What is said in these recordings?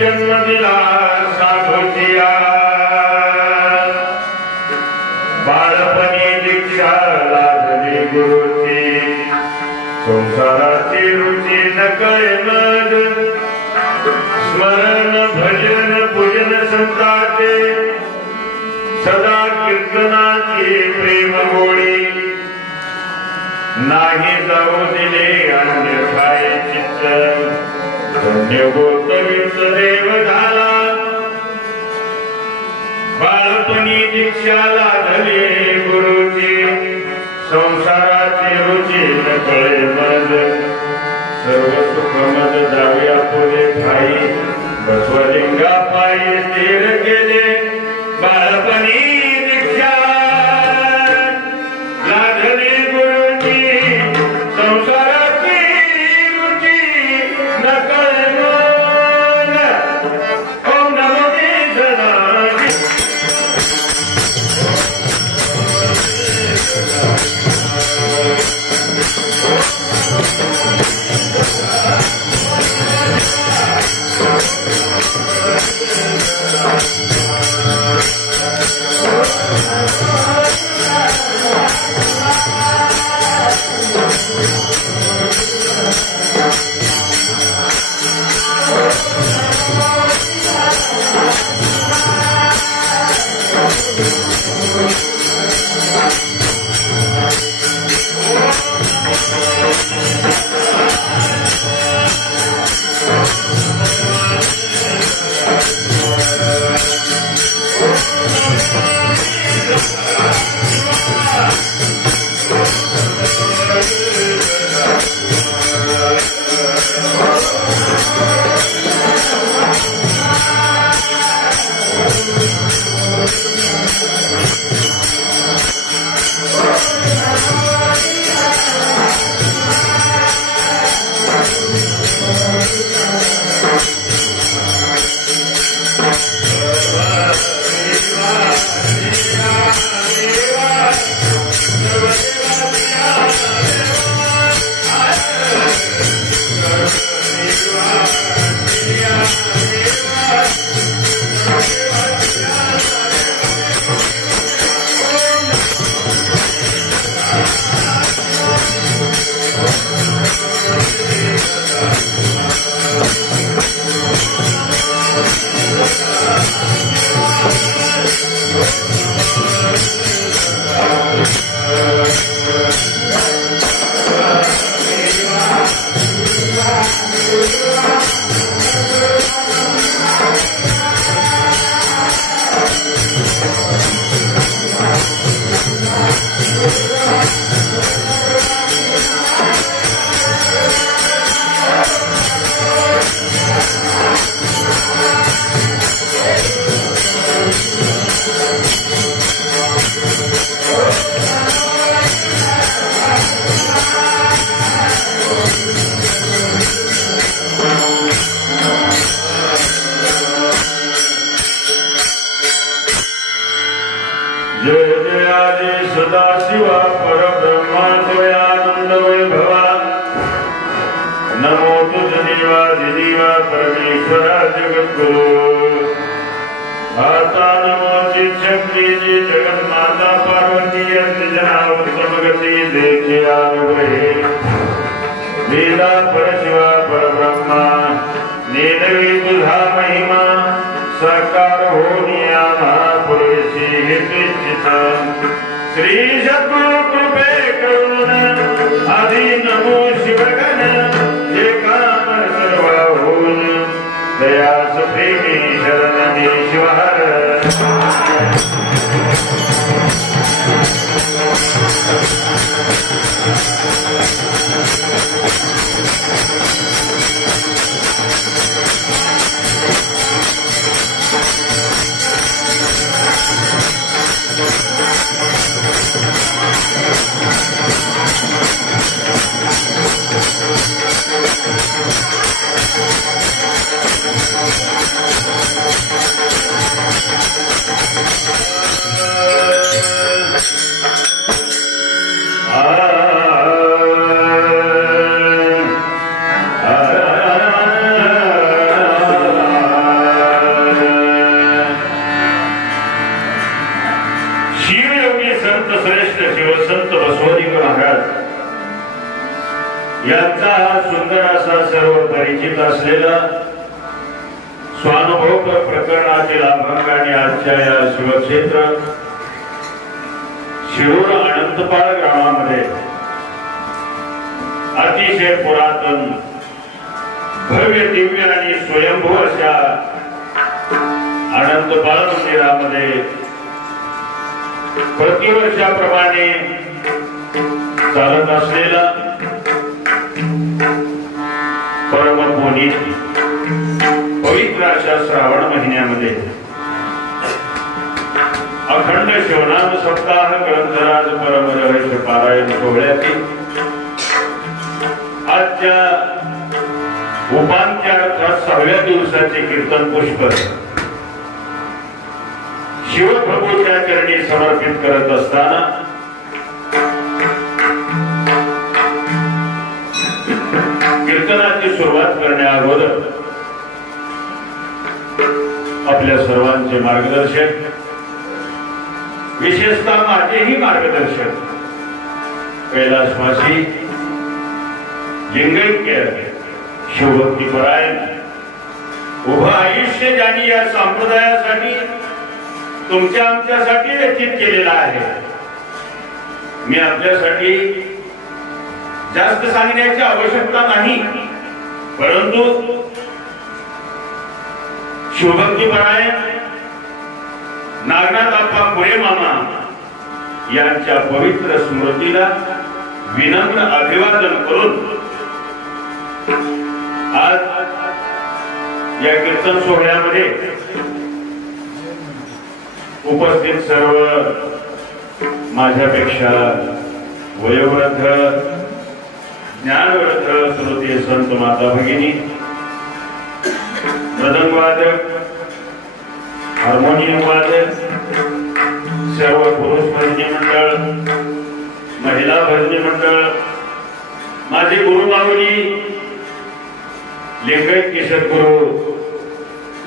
जन्म दिला साधूचिया बाळपणी दीक्षा लाभली गुरुची संसाराची रुची नकळे मद स्मरण भजन पूजन संताचे सदा कीर्तनाची प्रेम गोडी नाही जाऊ दिले अन्यथाय चित्त धन्य गोतवीच देव झाला बाळपणी दीक्षा लाभली गुरुची संसाराची रुची नकळे मद सर्व सुख मद जावे आपुले ठाई बसवलिंगा पायी स्थिर केले बाळपणी दीक्षा लाभली गुरुची संसाराची रुची नकळे मद ओम नमो देशनाय सदाशिवा परब्रह्मा त्वयानंद वैभवा नमो तुझदेवा दिदेवा परमेश्वरा जगद्गुरु आता नमो शक्ति जी जगन्माता पार्वती अंतजनावतम गति देखे अनुग्रहे वेदा परशिवा परब्रह्मा नेनवी तुझा महिमा साकार होनिया महापुरुषी हितचित श्री सद्गुरु कृपे करुण आदि नमो शिवगण जे काम सर्व होऊन दयास प्रेमी शरणेश्वर सर्व परिचित असलेलं स्वानुभव प्रकरणातील अभंग आणि आजच्या या शिवक्षेत्र शिरूर अनंतपाळ ग्रामामध्ये अतिशय पुरातन भव्य दिव्य आणि स्वयंभू अशा अनंतपाळ मंदिरामध्ये प्रतिवर्षाप्रमाणे चालत असलेला परमपुनीत पवित्र अशा श्रावण महिन्यामध्ये अखंड शिवनाम सप्ताह ग्रंथराज परमरहस्य पारायण सोहळ्यातील आजच्या उपांत्यार्थ 6व्या दिवसाचे कीर्तन पुष्प शिवप्रभूच्या चरणी समर्पित करत असताना कीर्तनाची सुरुवात करण्याअगोदर आपल्या सर्वांचे मार्गदर्शक विशेषतः माझेही मार्गदर्शक कैलासवासी लिंगैक्य शिवभक्तीपरायण उभं आयुष्य ज्यांनी या संप्रदायासाठी तुमच्या आमच्यासाठी व्यतीत केलेला आहे. मी आपल्यासाठी जास्त सांगण्याची आवश्यकता नाही, परंतु शिवभक्तीपरायण नागनाथ अप्पा पुरे मामा यांच्या पवित्र स्मृतीला विनम्र अभिवादन करून आज या कीर्तन सोहळ्यामध्ये उपस्थित सर्व माझ्यापेक्षा वयोवृद्ध ज्ञानवृद्ध श्रोते संत माता भगिनी मृदंगवादक हार्मोनियम वादक सर्व पुरुष भजनी मंडळ महिला भजनी मंडळ माझे गुरुमाऊली लिंगैक सद्गुरु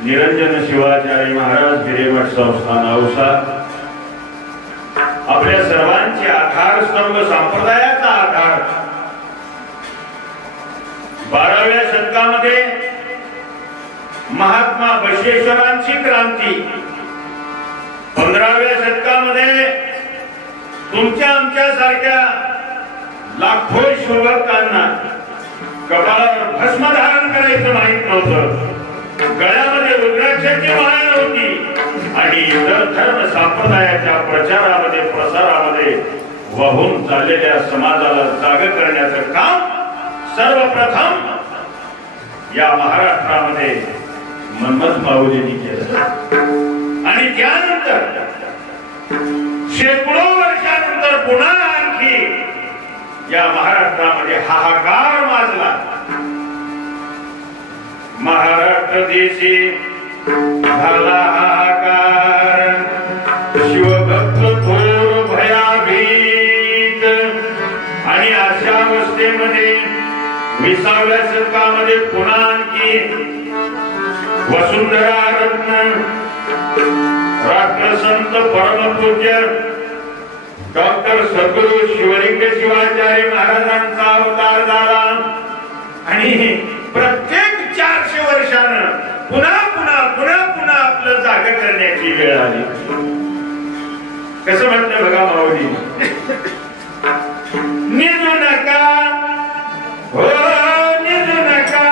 निरंजन शिवाचार्य महाराज हिरेमठ संस्थान औसा आपल्या सर्वांचे आधारस्तंभ संप्रदायाचा आधार 12व्या शतकामध्ये महात्मा बसवेश्वरांची क्रांती 15व्या शतकामध्ये तुमच्या आमच्या सारख्या लाखो शिवभक्तांना कपाळावर भस्म धारण करायचं माहित नव्हतं, गळ्यामध्ये रुद्राक्षाची माळ नव्हती आणि इतर धर्म संप्रदायाच्या प्रचारामध्ये प्रसारामध्ये वाहून चाललेल्या समाजाला जाग करण्याचं काम सर्वप्रथम या महाराष्ट्रामध्ये मनमथ माऊलींनी केलं आणि त्यानंतर शेकडो वर्षानंतर पुन्हा आणखी या महाराष्ट्रामध्ये हाहाकार माजला. महाराष्ट्र देशी झाला हाहाकार, शिवभक्त थोर भयाभीत आणि अशा अवस्थेमध्ये 20व्या शतकामध्ये पुन्हा आणखी वसुंधरा रत्न राष्ट्रसंत परमपूज्य डॉक्टर सद्गुरु शिवलिंग शिवाचार्य महाराजांचा अवतार झाला आणि प्रत्येक 400 वर्षानं पुन्हा पुन्हा पुन्हा पुन्हा आपलं जाग करण्याची वेळ आली. कसं म्हणतं बघा माऊली, निजू नका हो निजू नका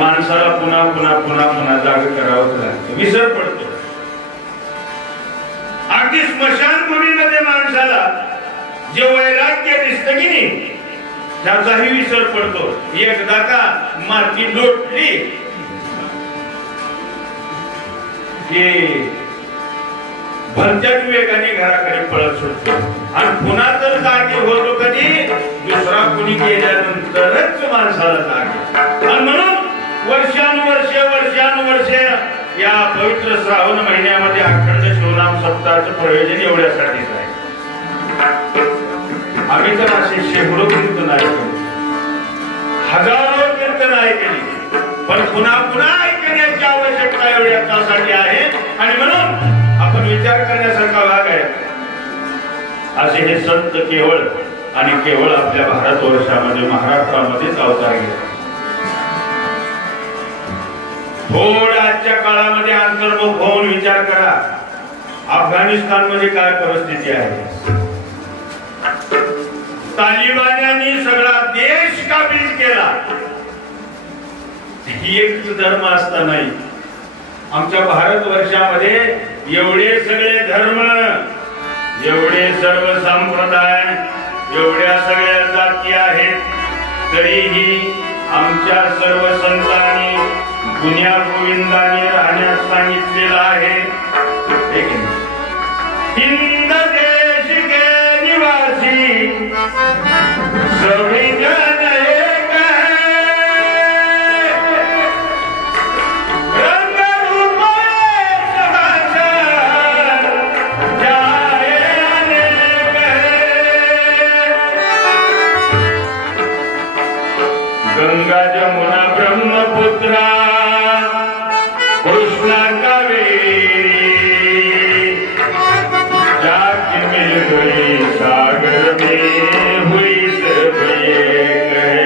माणसाला पुन्हा पुन्हा पुन्हा पुन्हा जाग करावं लागतं, विसर पडतो. अगदी स्मशानभूमीमध्ये माणसाला जे वैराग्य दिसतं की नाही त्याचाही विसर पडतो. एकदा का माती लोटली की भलत्याच वेगाने घराकडे पळत सुटतो आणि पुन्हा तर जागे होतो कधी दुसरा कुणी गेल्यानंतरच माणसाला जागे. आणि म्हणून वर्षानुवर्षे या पवित्र श्रावण महिन्यामध्ये अखंड शिवनाम सप्ताहाचं प्रयोजन एवढ्यासाठीच आहे. आम्ही तर असे शेकडो कीर्तन ऐकले, हजारो कीर्तन ऐकली, पण पुन्हा पुन्हा ऐकण्याची आवश्यकता एवढ्यासाठी आहे. आणि म्हणून आपण विचार करण्यासारखा भाग आहे. असे हे संत केवळ आणि केवळ आपल्या भारतवर्षामध्ये महाराष्ट्रामध्येच अवतार घेतात. थोड्या आजच्या काळामध्ये अंतर्मुख होऊन विचार करा, अफगाणिस्तान मध्ये काय परिस्थिती आहे. तालिबान्यांनी सगळा देश काबीज केला. एक धर्म असतानाही आमच्या भारतवर्षामध्ये एवढे सगळे धर्म, एवढे सर्व संप्रदाय, एवढ्या सगळ्या जाती आहेत, तरीही आमच्या सर्व संतांनी दुनिया गोविंदाने राहण्यास सांगितलेलं आहे. हिंद देश के निवासी सभी जन एक है, रंग रूप जाए अनेक है. गंगा जमुना ब्रह्मपुत्रा कृष्णा कावेरी जाके मिल गई सागर में हुई सब एक है.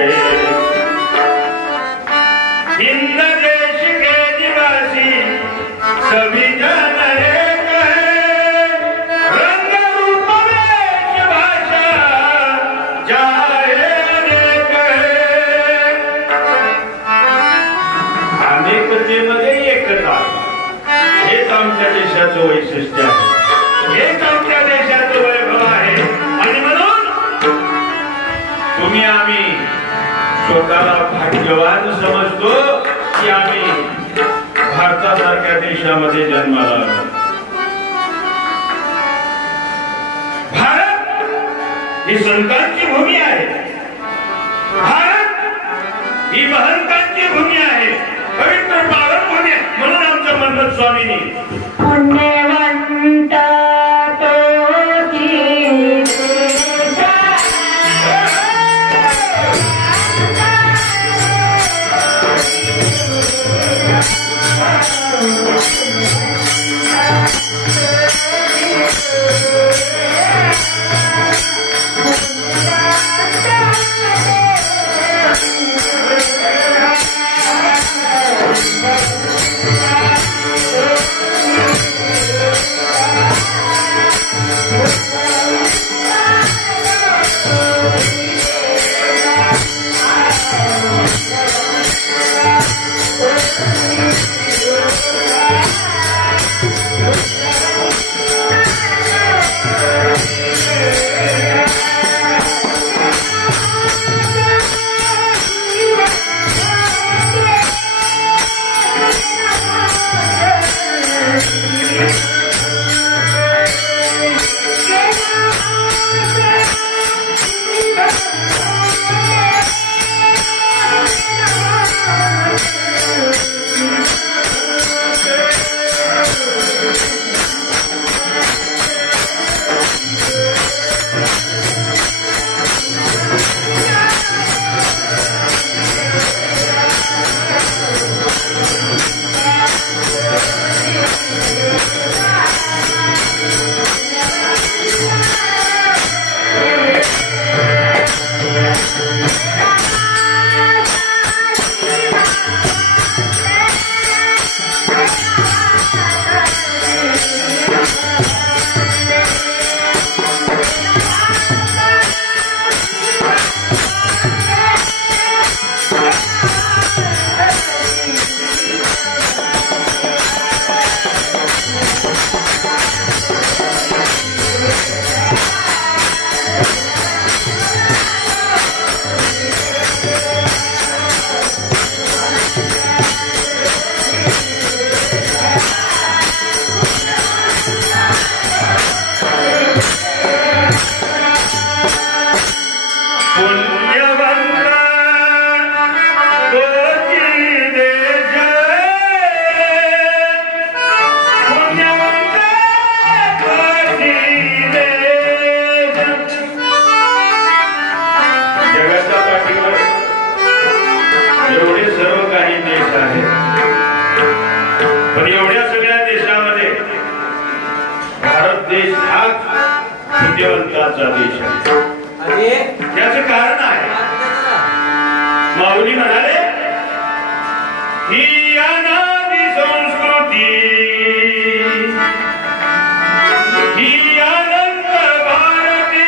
हिंद देश के निवासी सभी जन एक है, रंग रूप वेश भाषा जाए अनेक है. अनेकतेमध्ये एकता, हेच आमच्या देशाचं वैशिष्ट्य आहे, हेच आमच्या देशाचं वैभव आहे. आणि म्हणून तुम्ही आम्ही स्वतःला भाग्यवान समजतो की आम्ही भारतासारख्या देशामध्ये जन्माला आलो. भारत ही संतांची भूमी आहे, भारत ही महंतांची भूमी आहे, पवित्र पावन भूमी आहे. म्हणून आमच्या मनमत स्वामींनी पुण्यवंत तो पण एवढ्या सगळ्या देशामध्ये भारत देश हाच बुद्धिवंतांचा देश आहे. त्याचं कारण आहे, माऊली म्हणाले ही अनादी संस्कृती, ही अनंत भारती,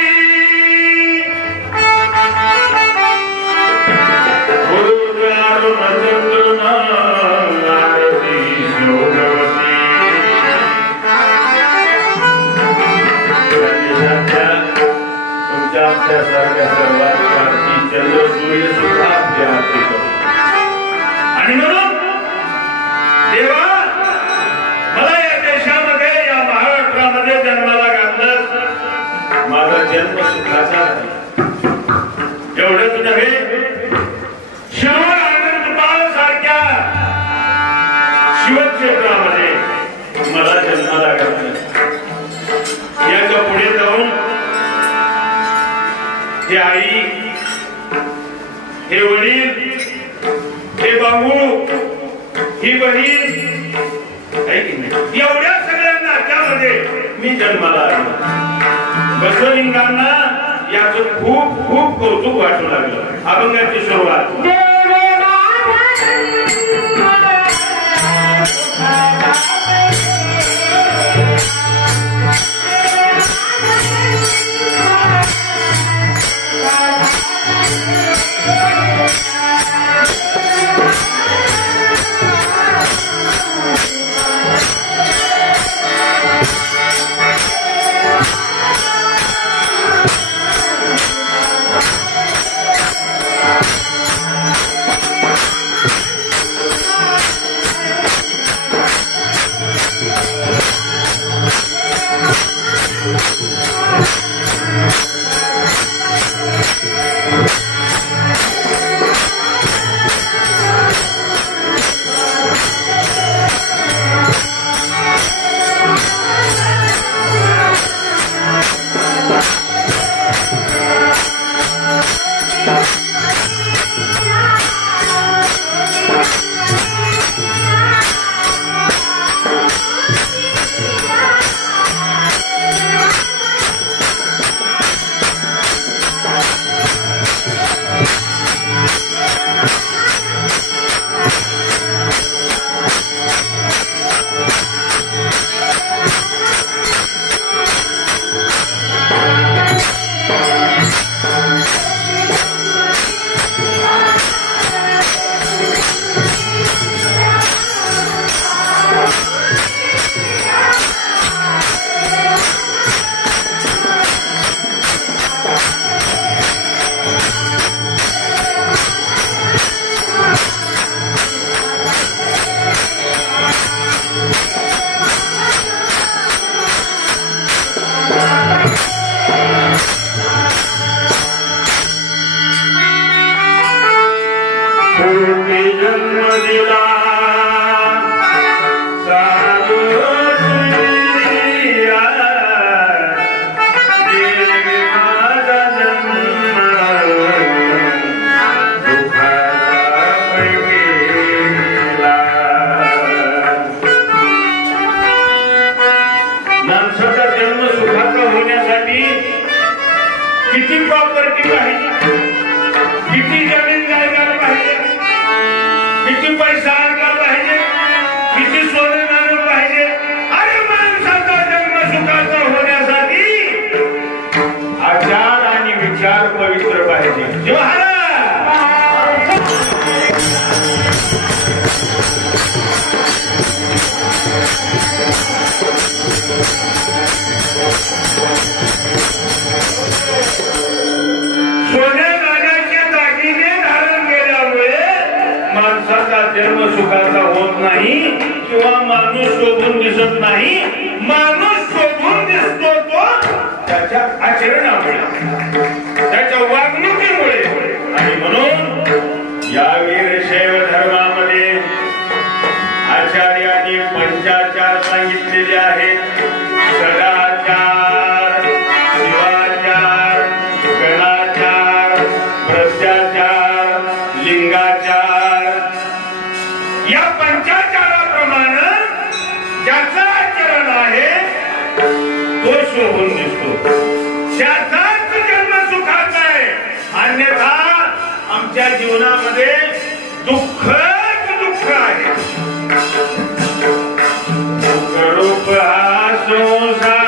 आणि म्हणून देवा मला या देशामध्ये, या महाराष्ट्रामध्ये जन्माला घातलं. माझा जन्म सुखाचा एवढंच नव्हे, शिरोळ आनंदपाल सारख्या शिवक्षेत्रामध्ये मला जन्माला घातलं. याच्या पुढे जाऊन हे आई, हे वडील, हे भाऊ, ही बहीण, एवढ्या सगळ्या नात्यामध्ये मी जन्माला आलो. बसवलिंगांना याचं खूप खूप कौतुक वाटू लागलं. अभंगाची सुरुवात किती प्रॉपर्टी पाहिजे, किती जमीन जायदाद पाहिजे, किती पैसा आणला पाहिजे, किती सोनं नाणं पाहिजे. अरे माणसाचा जन्म सुखाचा होण्यासाठी आचार आणि विचार पवित्र पाहिजे. सोन्या नाण्याचे दागिने धारण केल्यामुळे माणसाचा जन्म सुखाचा होत नाही किंवा माणूस शोभून दिसत नाही. माणूस शोभून दिसतो तो त्याच्या आचरणामुळे, त्याच्या वागणुकीमुळे. आणि म्हणून या वीरशैव धर्मामध्ये आचार्यांनी पंचाचार सांगितलेले आहेत. सदाचार, शिवाचार, गणाचार, भ्रष्टाचार, लिंगाचार. या पंचाचाराप्रमाणे ज्याचा चरण आहे तो शोभून दिसतो, त्याचाच जन्म सुखाचा आहे. अन्यथा आमच्या जीवनामध्ये दुःखच दुःख आहे. दुःखरूप हा संसार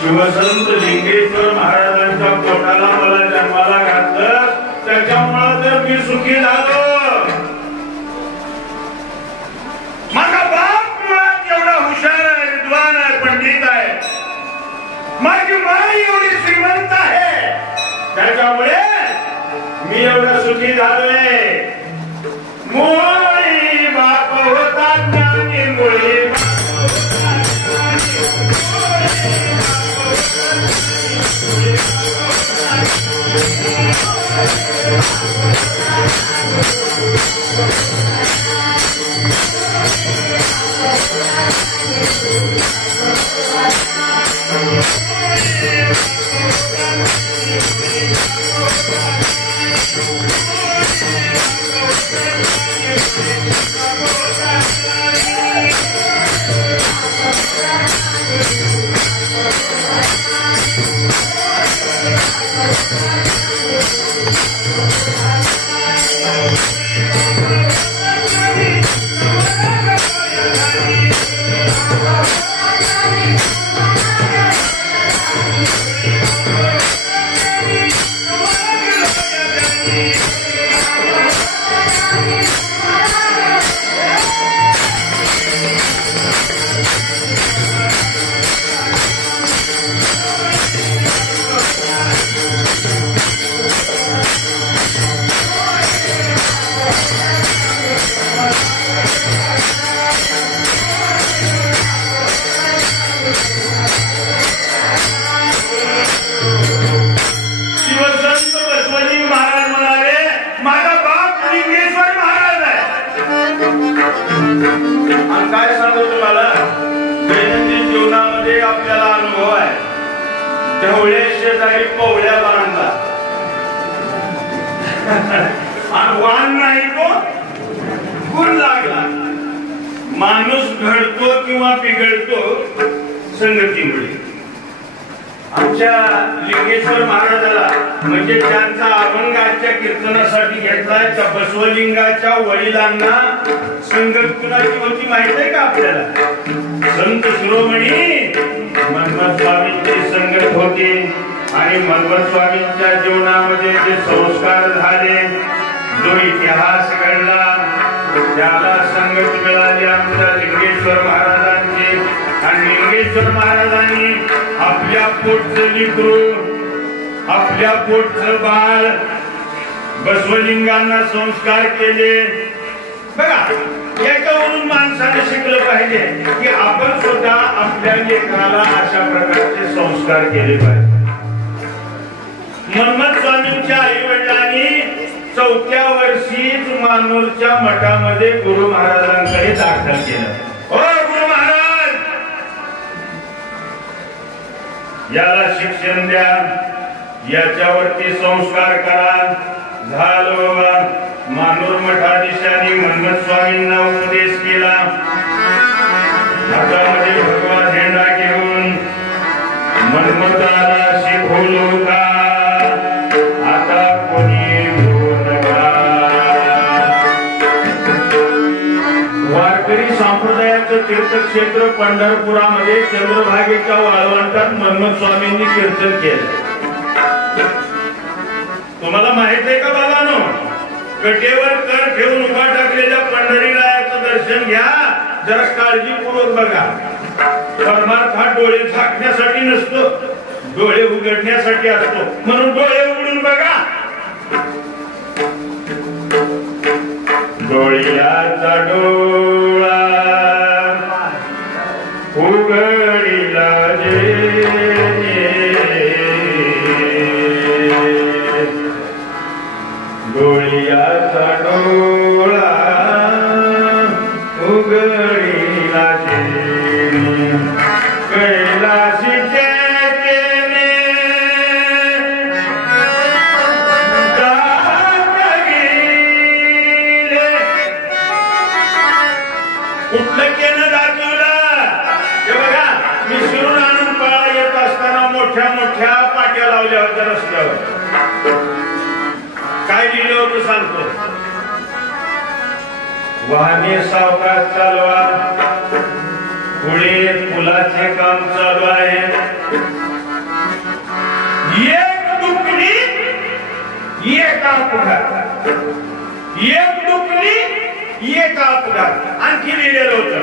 शिवसंत लिंगेश्वर महाराजांच्या पोटाला मला जन्माला घातलं, त्याच्यामुळे तर मी सुखी झालो. माझा बाप मुळात एवढा हुशार आहे, विद्वान आहे, पंडित आहे. माझी माई एवढी श्रीमंत आहे, त्याच्यामुळे मी एवढा सुखी झालोय. मुळी बाप होता ज्ञानी, मुळी काय सांगतो तुम्हाला, दैनंदिन जीवनामध्ये आपल्याला अनुभव आहे. तेवढे शेजारी पवळ्या बांधला आणि वाण नाही तो गुण लागला. माणूस घडतो किंवा बिघडतो संगतीमुळे. आमच्या लिंगेश्वर महाराजाला म्हणजे त्यांचा अभंग आजच्या कीर्तनासाठी घेतलाय. त्या बसवलिंगाच्या वडिलांना संगत कुणाची होती माहित आहे का आपल्याला? संत शिरोमणी मन्मथ स्वामींची संगत होती. आणि मन्मथ स्वामींच्या जीवनामध्ये जे संस्कार झाले, जो इतिहास घडला, त्याला संगत मिळाली आमच्या लिंगेश्वर महाराजांची. आणि लिंगेश्वर महाराजांनी आपल्या पोटचं लेकरू, आपल्या पोटचं बाळ बसवलिंगांना संस्कार केले. बघा, याच्यावरून माणसाने शिकलं पाहिजे की आपण सुद्धा आपल्या लेकराला अशा प्रकारचे संस्कार केले पाहिजे. मन्मथ स्वामींच्या आई वडिलांनी 4थ्या वर्षीच मानूरच्या मठामध्ये गुरु महाराजांकडे दाखल केलं. ओ गुरु महाराज, याला शिक्षण द्या, याच्यावरती संस्कार करा. झालं बाबा. मानूर मठाधीशांनी मन्मथ स्वामींना उपदेश केला. हातामध्ये भगवा झेंडा घेऊन मन्मथाला शिकवलो का आता कोणी बोलू नका. वारकरी संप्रदायाचं तीर्थक्षेत्र पंढरपुरामध्ये चंद्रभागेच्या वाळवंटात मन्मथ स्वामींनी कीर्तन केलं. तुम्हाला माहित आहे का बाबांनो? कटेवर कर ठेवून उभा टाकलेल्या पंढरीरायाचं दर्शन घ्या. जरा काळजीपूर्वक बघा. परमार्थ हा डोळे झाकण्यासाठी नसतो, डोळे उघडण्यासाठी असतो. म्हणून डोळे उघडून बघा. डोळ्याचा डोळा उघडीला डोळ्याचा डोळा उघडीला कैलासी केने कुठलं केनं दाखवलं? हे बघा, मी शिरून आणून पळा येत असताना मोठ्या मोठ्या पाट्या लावल्या होत्या रस्त्यावर. काय लिहिलं होतं सांगतो. वाहने सावकाश चालवा, पुढे पुलाचे काम चालू आहे. एक दुखणी एक अपघात, एक दुखणी एक अपघात. आणखी लिहिलेलं होतं,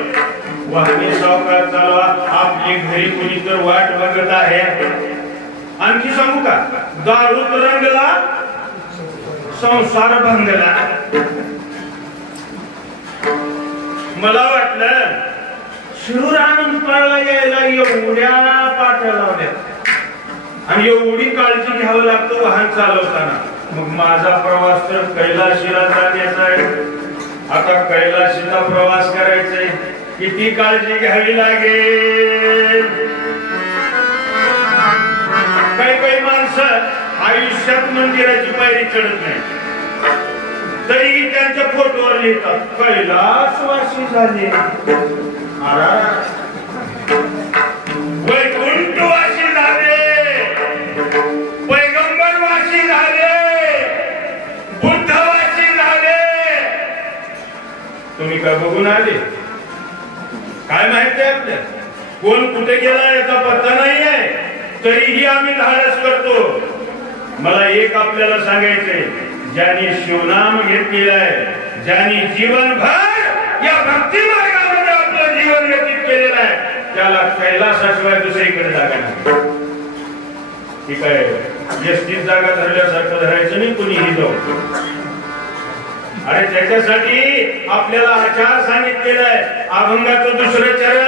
वाहने सावकाश चालवा, आपली घरी कुणी तर वाट बघत आहे. आणखी सांगू का? दारूत रंगला, संसार भंगला. मला वाटलं शिरूर आनंदपाळला यायला एवढ्या पाट्या लावल्या आणि एवढी काळजी घ्यावं लागतं वाहन चालवताना. मग माझा प्रवास तर कैलाशीला जाण्याचा आहे. आता कैलाशीचा प्रवास करायचा आहे, किती काळजी घ्यावी लागेल. काही काही माणसं आयुष्यात मंदिराची पायरी चढत नाही, तरीही त्यांच्या फोटोवर लिहितात कैलासवासी झाले, वैकुंठवासी झाले, पैगंबर तुम्ही का बघून आले? काय माहिती आहे आपल्याला? कोण कुठे गेला याचा पत्ता नाही आहे, तरीही आम्ही धाडस करतो. मला एक आपल्याला सांगायचंय, ज्यांनी शिवनाम घेतलेलं आहे, ज्यांनी जीवनभर या भक्ती मार्गामध्ये आपलं जीवन व्यतीत केलेलं आहे, त्याला कैलासाशिवाय दुसरीकडे जागा नाही. ठीक आहे, एसटीत जागा धरल्यासारखं धरायचं नाही कुणीही जाऊ. अरे त्याच्यासाठी आपल्याला आचार सांगितलेला आहे, अभंगाचं दुसरं चरण.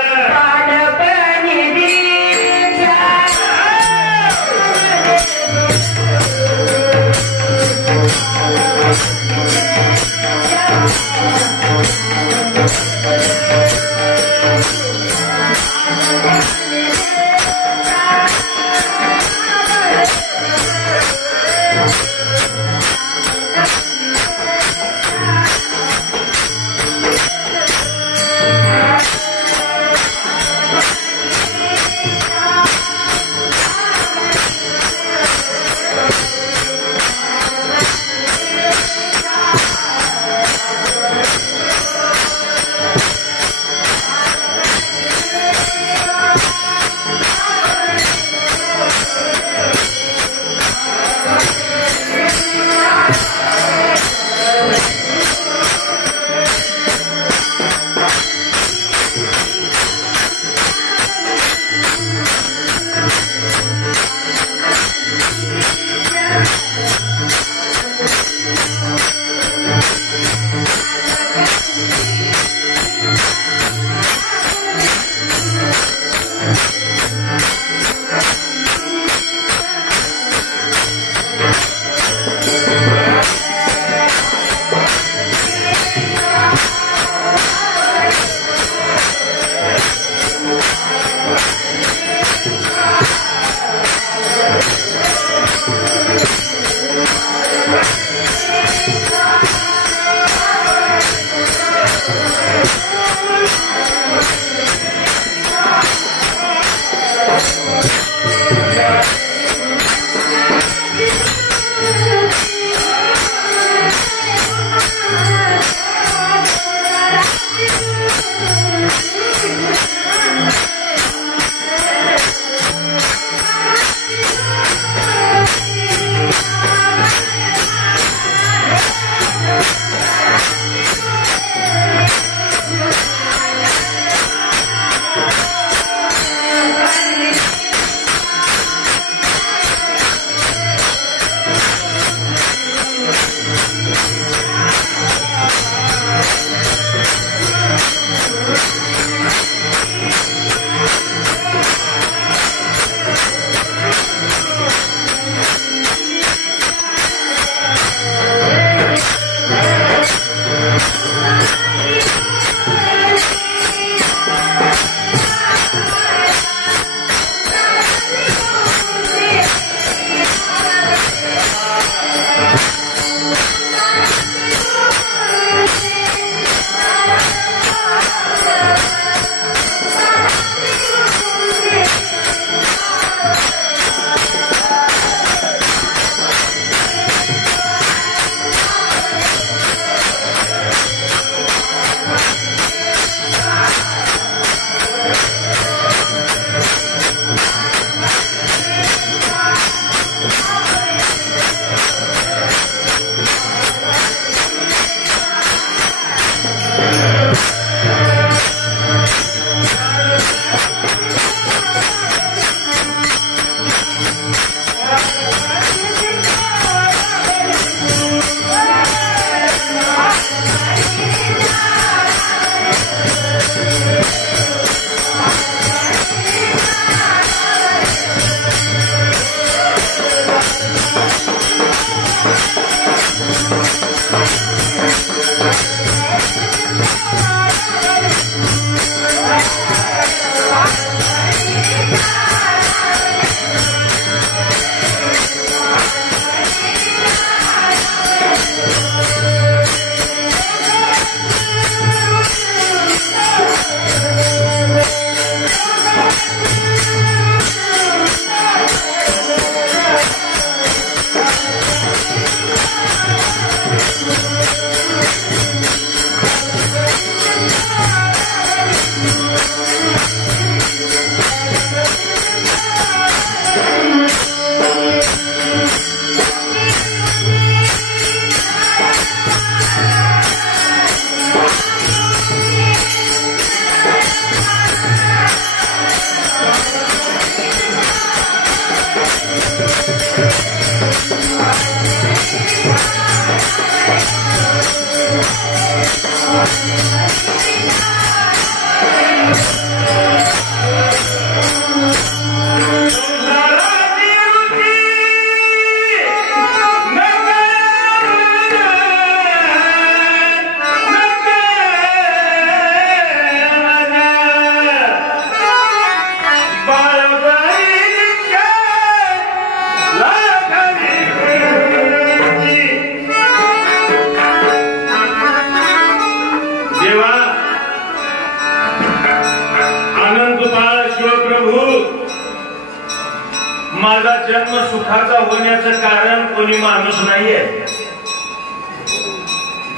माझा जन्म सुखाचा होण्याचं कारण कोणी माणूस नाहीये,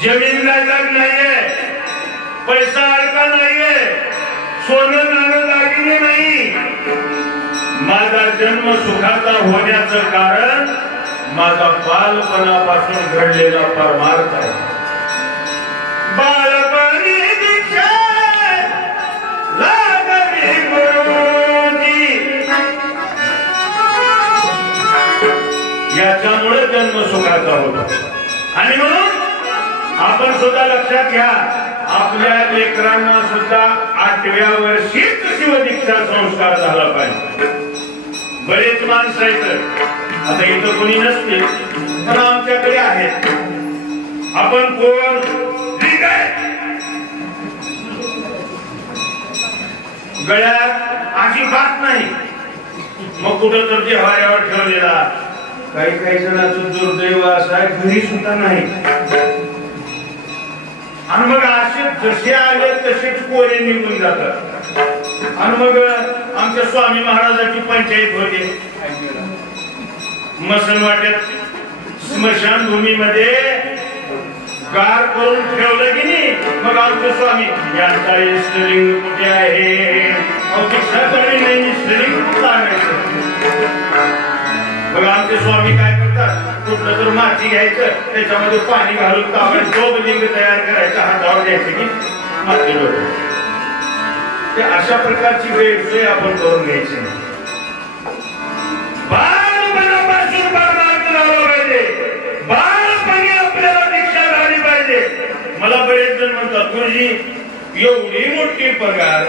जमीन जायदाद नाहीये, पैसा अडका नाहीये, सोनं नाणं दागिने नाही. माझा जन्म सुखाचा होण्याचं कारण माझा बालपणापासून घडलेला परमार्थ आहे. बालपणी दीक्षा लागली गुरुजी, याच्यामुळे जन्म सुखाचा होतो. आणि म्हणून आपण सुद्धा लक्षात घ्या, आपल्या लेकरांना सुद्धा 8व्या वर्षीच शिवदीक्षा संस्कार झाला पाहिजे. बरेच माणसं आहेत, आता इथं कोणी नसतील पण आमच्याकडे आहेत. आपण कोण ठीक आहे, गळ्यात अजिबात नाही, मग कुठं तर जेवाऱ्यावर ठेवलेला. काही काही जणांचं दुर्दैव असं आहे, घरी सुद्धा नाही. आणि मग असे जसे आले तसेच कोरे निघून जातात. आणि मग आमच्या स्वामी महाराजांची पंचायत होते मसनवाट्यात स्मशान भूमीमध्ये गार करून ठेवलं की नाही. मग आमचे स्वामी यांचा इष्टलिंग कुठे आहे, नाही इष्टलिंग सांगायचं. मग आमचे स्वामी काय करतात, कुठलं तर माती घ्यायचं, त्याच्यामध्ये पाणी घालून आपण जोगलिंग तयार करायचं, हातावर द्यायचं की माती लोट. ते अशा प्रकारची गैरसोय आपण करून घ्यायची नाही. बालपणापासून परमार्थ लावला पाहिजे, बालपणी आपल्याला दीक्षा झाली पाहिजे. मला बरेच जण म्हणतात, गुरुजी एवढी मोठी पगार,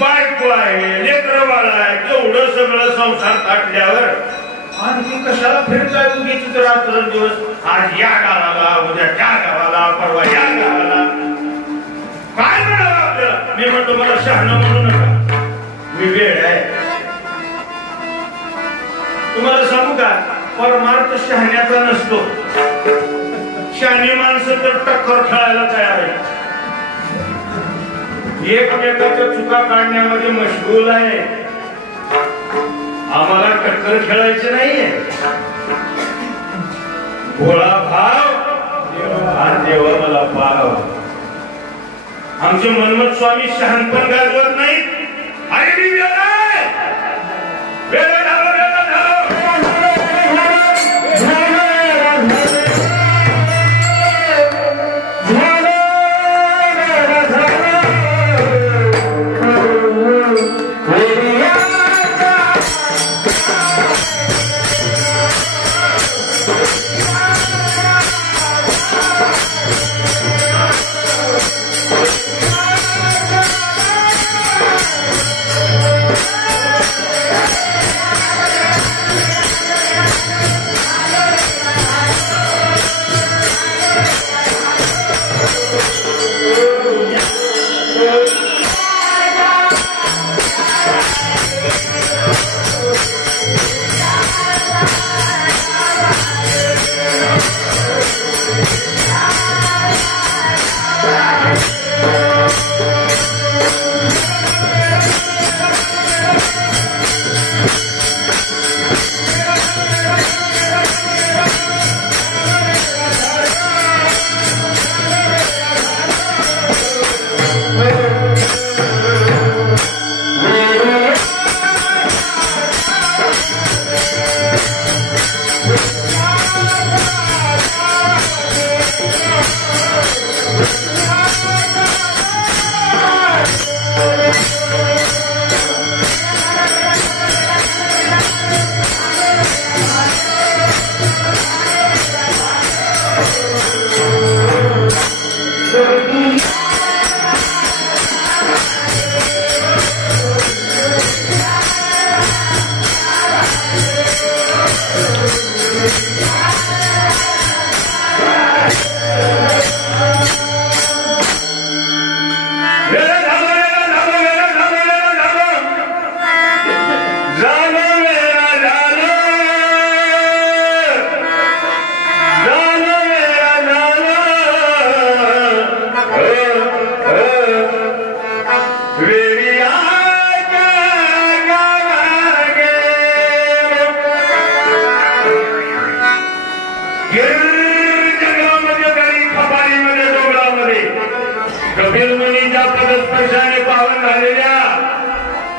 बायको आहे, लेकरं बाळ आहे, एवढं सगळं संसार थाटल्यावर आणखी कशाला फिरताय उगीच रात्रंदिवस, आज या गावाला, उद्या त्या गावाला, परवा या गावाला, काय म्हणावं आपल्याला. मी म्हणतो मला शहाणं म्हणू नका, मी वेळ आहे. तुम्हाला सांगू का, परमार्थ शहाण्याचा नसतो. शहाणी माणसं तर टक्कर खेळायला तयार आहे, एकमेकाच्या चुका काढण्यामध्ये मशगूल आहे. आम्हाला टक्कर खेळायची नाहीये. भोळा भाव आणि देवा मला पाव. आमचे मनमत स्वामी शहाणपण गाजवत नाही. अरे मी वेळा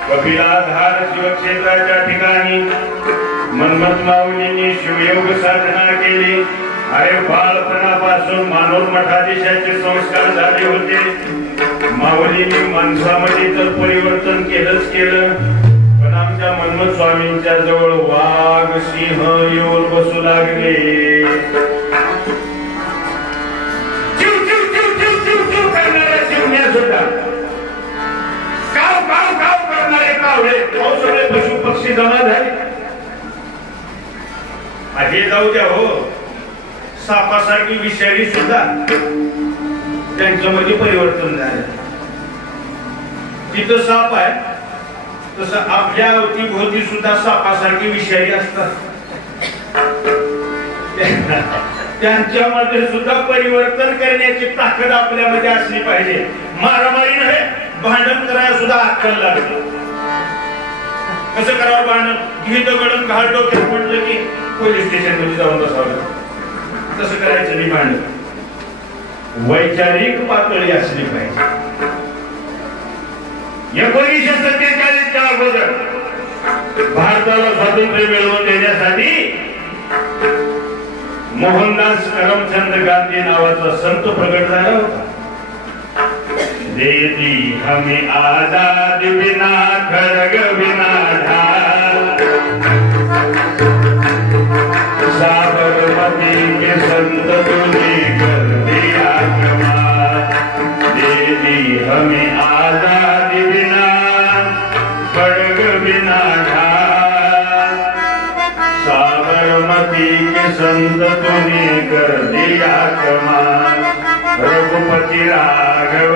कपिलाधार शिवक्षेत्राच्या ठिकाणी मन्मथ माऊलींनी शिवयोग साधना केली. अरे बाळपणापासून मानूर मठाधीशाचे संस्कार झाले होते. माऊलींनी माणसामध्ये तर परिवर्तन केलंच केलं, पण आमच्या मन्मथ स्वामींच्या जवळ वाघ सिंह येऊन बसू लागले. चिव चिव चिव चिव चिव चिव करणाऱ्या चिमण्या सुद्धा, काव काव काव करणारे कावळे, सगळे पशु पक्षी जमा झाले. हे जाऊ द्या हो, सापासारखी विषारी सुद्धा त्यांच्यामध्ये परिवर्तन झालं. जिथं साप आहे तसं आपल्या अवतीभोवती सुद्धा सापासारखी विषारी असतात. त्यांच्यामध्ये सुद्धा परिवर्तन करण्याची ताकद आपल्यामध्ये असली पाहिजे. मारामारी नव्हे, भांडण करायला सुद्धा अक्कल लागते. कसं करावं भांडण? घे दगड घाल डोक्यात म्हटलं की पोलीस स्टेशन मध्ये जाऊन बसावं. तसं करायचं नाही भांडण. वैचारिक पातळी असली पाहिजे. 1947च्या अगोदर भारताला स्वातंत्र्य मिळवून देण्यासाठी मोहनदास करमचंद गांधी नावाचा संत प्रगट झाला होता. दे दी हमें आजाद बिना खड़ग बिना ढाल, साबरमती के संत तूने कर दिया कमाल. दे दी हमें आजाद बिना खड़ग बिना ढाल, साबरमती के संत तूने कर दिया कमाल. रघुपति राघव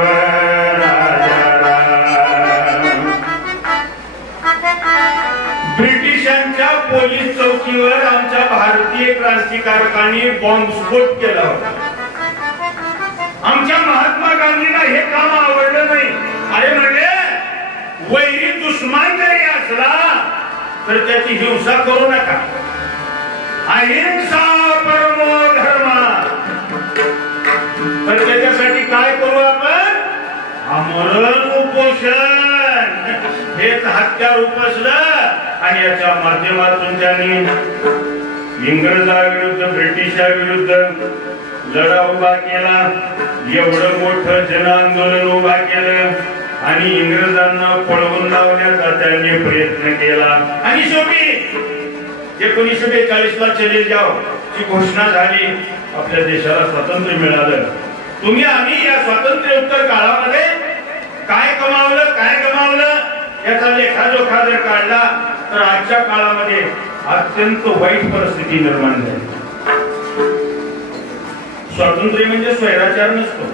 ब्रिटिशांच्या पोलीस चौकीवर आमच्या भारतीय क्रांतिकारकांनी बॉम्बस्फोट केला होता. आमच्या महात्मा गांधींना हे काम आवडलं नाही. अरे म्हणजे वैरी दुश्मन जरी असला तर त्याची हिंसा करू नका. अहिंसा परमो धर्म. पण त्याच्यासाठी काय करू आपण? आमरण उपोषण हेच हत्यार उपसलं आणि याच्या माध्यमातून त्यांनी इंग्रजाविरुद्ध ब्रिटिशाविरुद्ध लढा उभा केला. एवढं मोठं जन आंदोलन उभा केलं आणि इंग्रजांना पळवून लावण्याचा त्यांनी प्रयत्न केला. आणि शेवटी 1942 ला चले जाओ ची घोषणा झाली. आपल्या देशाला स्वातंत्र्य मिळालं. तुम्ही आम्ही या स्वातंत्र्योत्तर काळामध्ये काय कमावलं काय गमावलं याचा लेखाजोखा जर काढला तर आजच्या काळामध्ये अत्यंत वाईट परिस्थिती निर्माण झाली. स्वातंत्र्य म्हणजे स्वैराचार नसतो.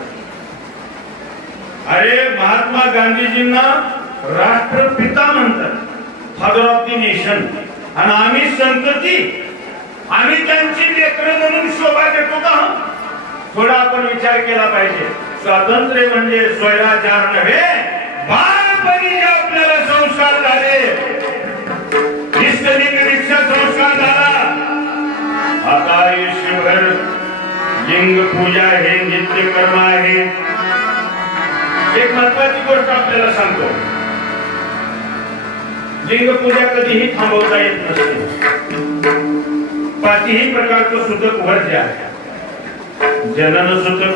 अरे महात्मा गांधीजींना राष्ट्रपिता म्हणतात, फादर ऑफ द नेशन. आणि आम्ही संतती, आम्ही त्यांची लेकरं म्हणून शोभा देतो का? थोडा आपण विचार केला पाहिजे. स्वातंत्र्य म्हणजे स्वैराचार नव्हे. बालपणी आपल्याला संस्कार झाले, निष्ठलिंग दीक्षा संस्कार झाला. आता आयुष्यभर लिंग पूजा हे नित्य कर्म आहे. एक महत्वाची गोष्ट आपल्याला सांगतो, लिंग पूजा कधीही थांबवता येत नसते. पाचही प्रकारचं सुतक वर्ज्य आहे. जनन सुतक,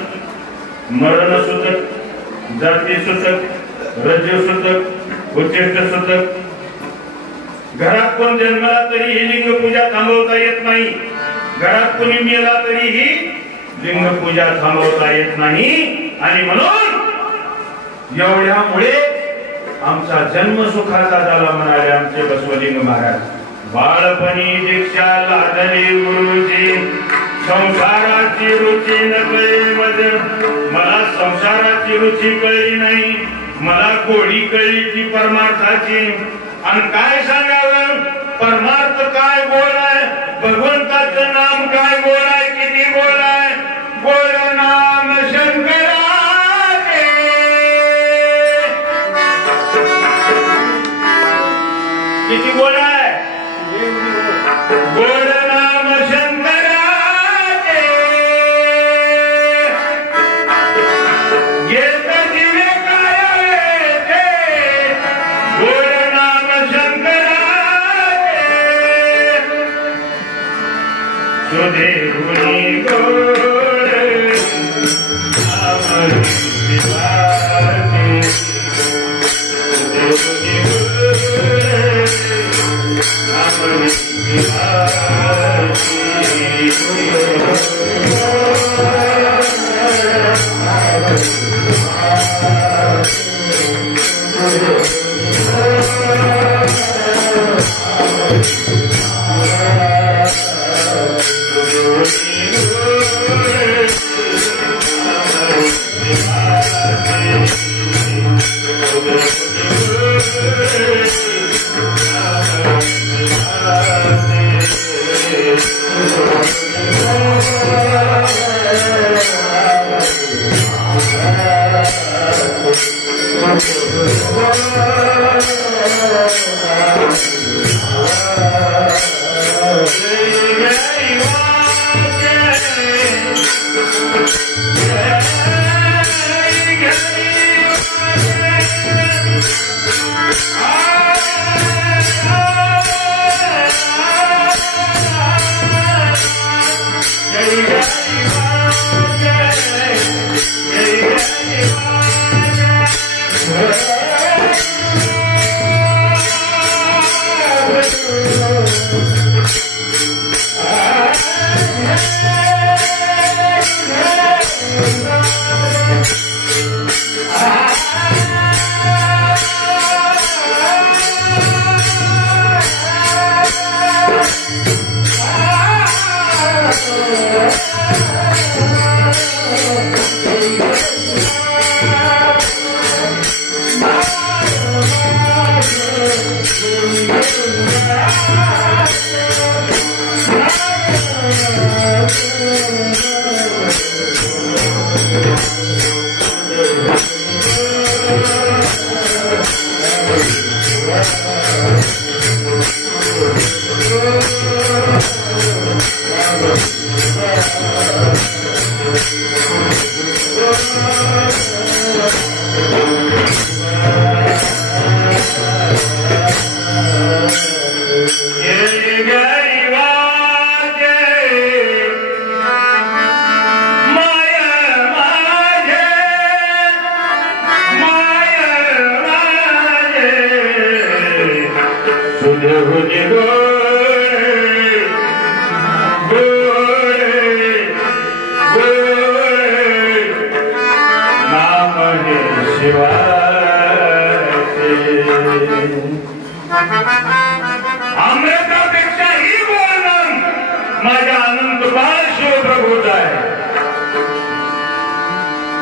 मरण सुतक, जाती सुतक, रज्जू सुतक, उच्चिष्ट सुतक. घरात कोण जन्मला तरीही लिंग पूजा थांबवता येत नाही. घरात कोणी मेला तरीही लिंग पूजा थांबवता येत नाही. आणि म्हणून एवढ्यामुळे आमचा जन्म सुखाचा झाला म्हणाले आमचे बसवलिंग महाराज. बाळपणी दीक्षा लादली गुरुजी, संसाराची रुची न कळली मज. मला संसाराची रुची कळली नाही, मला गोडी कळली ती परमार्थाची. आणि काय सांगावं, परमार्थ काय गोड आहे, भगवंताचं नाम काय गोड आहे, किती गोड आहे. गोड नाम शंकराचे, किती गोड आहे. गोड नाम शंकराचे, घेत दिवे काय गोड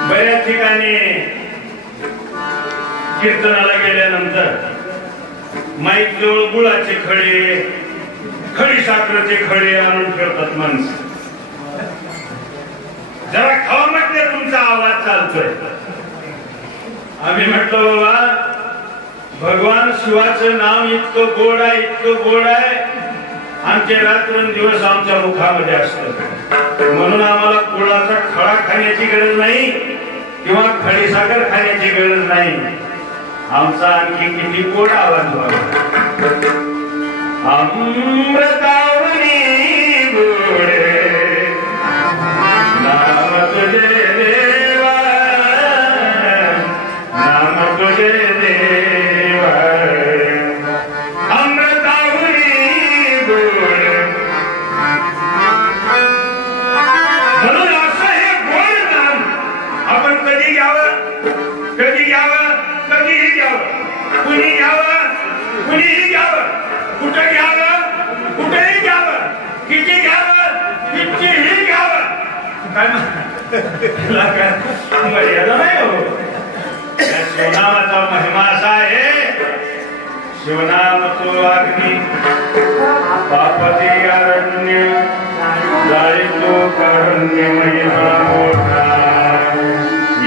बऱ्याच ठिकाणी कीर्तनाला गेल्यानंतर माईक जवळ गुळाचे खडे खडी साखरेचे खडे आणून ठेवतात माणसं. जरा खावा म्हटले तुमचा आवाज चालतोय. आम्ही म्हटलं बाबा भगवान शिवाचं नाव इतकं गोड आहे, इतकं गोड आहे, आमचे रात्रंदिवस आमच्या मुखामध्ये असतं, म्हणून आम्हाला गुळाचा खडा खाण्याची गरज नाही किंवा खडी साखर खाण्याची गरज नाही. आमचा आणखी किती गोड आवाज व्हावा. अमृतावनी गोड नाम तुझे देवा, नाम तुझे देवा, अमृतावनी गोड. म्हणून असं हे गोड नाम आपण कधी घ्यावं, कधी घ्यावं, कधीही घ्यावं, कुणी घ्यावं, कुणीही घ्यावं, कुठं घ्यावं, कुठेही घ्यावं, किती घ्यावं, कितीही घ्यावं. काय मर्यादा नाही हो. शिवनामाचा महिमा असा आहे, शिवनाम तो अग्नी पापते अरण्य जाळीतो कारण्य महिमा मोठा.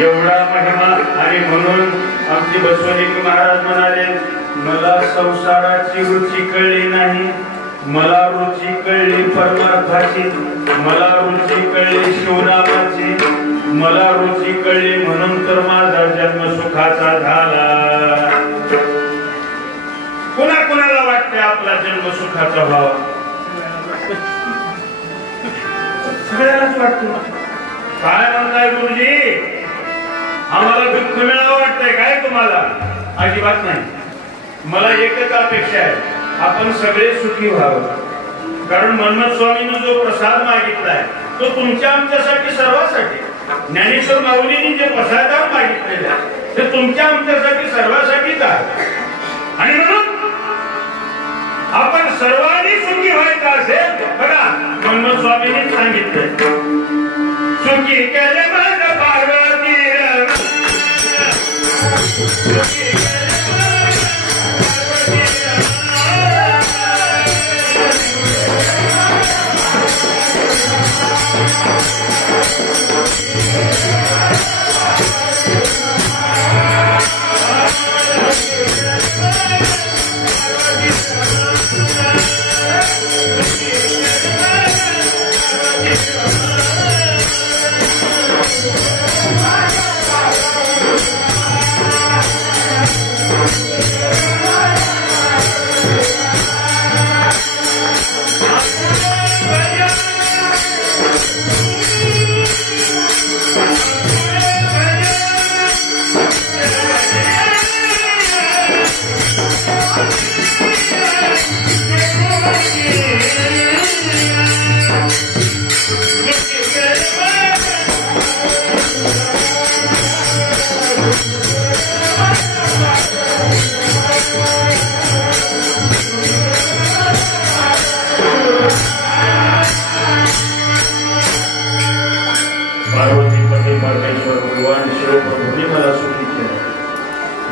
एवढा महिमा. आणि म्हणून आमचे बसवलिंग महाराज म्हणाले, मला संसाराची रुची कळली नाही, मला रुची कळली परमार्थाची, मला रुची कळली शिवनामाची, मला रुची कळली म्हणून तर माझा जन्म सुखाचा झाला. कुणा कुणाला वाटते आपला जन्म सुखाचा व्हावा? सगळ्यालाच वाटतो. काय म्हणताय गुरुजी, आम्हाला दुःख मिळावं वाटतंय काय तुम्हाला? अजिबात नाही. मला एकच अपेक्षा आहे, आपण सगळे सुखी व्हावं. कारण मनमथ स्वामींनी जो प्रसाद मागितलाय तो तुमच्या आमच्यासाठी, सर्वांसाठी. ज्ञानेश्वर माऊलींनी जे प्रसादान मागितलेले आहे ते तुमच्या आमच्यासाठी, सर्वांसाठीच आहे. आणि म्हणून आपण सर्वांनी सुखी व्हायचं असेल, बघा मनमथ स्वामींनी सांगितलंय, सुखी केले माझ्या पार्वती,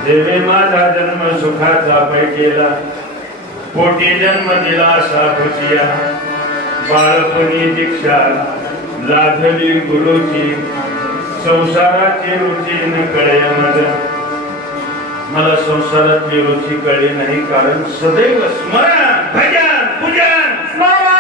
देवे माझा जन्म सुखाचा पैकेला, पोटी जन्म दिला साधुचिया, बाळपणी दीक्षा लाधली गुरुची, संसाराची रुची न कळे मला संसारातली रुची कळली नाही. कारण सदैव स्मरण, भजन, पूजन, स्मरण,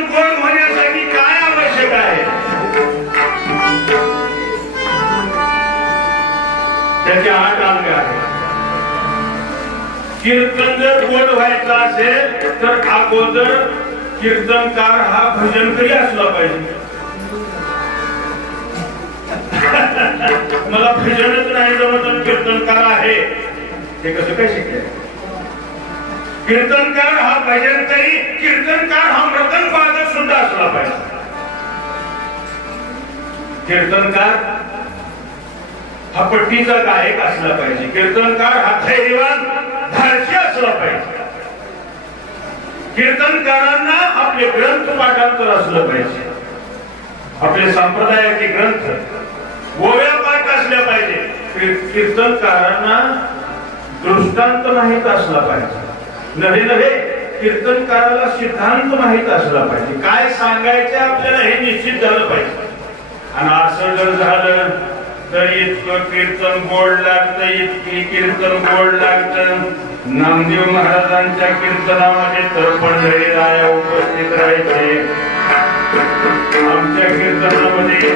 कीर्तन गोड होण्यासाठी काय आवश्यक आहे त्याचे 8 अंग आहेत. कीर्तन जर गोड व्हायचं असेल तर अगोदर कीर्तनकार हा भजनकरी असला पाहिजे. मला भजनच नाही जमत कीर्तनकार आहे ते कसं काय शिकेल. कीर्तनकार हा भजनकरी, कीर्तनकार हा मृदंग वादक सुद्धा असला पाहिजे. कीर्तनकार हा पट्टीचा गायक असला पाहिजे. कीर्तनकार हा धैर्यवान धाडसी असला पाहिजे. कीर्तनकारांना आपले ग्रंथ पाठांतर असलं पाहिजे. आपले संप्रदायाचे ग्रंथ ओव्या पाठ असल्या पाहिजे. कीर्तनकारांना दृष्टांत माहित असला पाहिजे. नव्हे कीर्तनकाराला सिद्धांत माहित असला पाहिजे. काय सांगायचे आपल्याला हे निश्चित झालं पाहिजे. आणि असं जर झालं तर इतकं कीर्तन गोड लागतं, इतकी कीर्तन गोड लागतं. नामदेव महाराजांच्या कीर्तनामध्ये तर पंढरीराया उपस्थित राहायचे. आमच्या कीर्तनामध्ये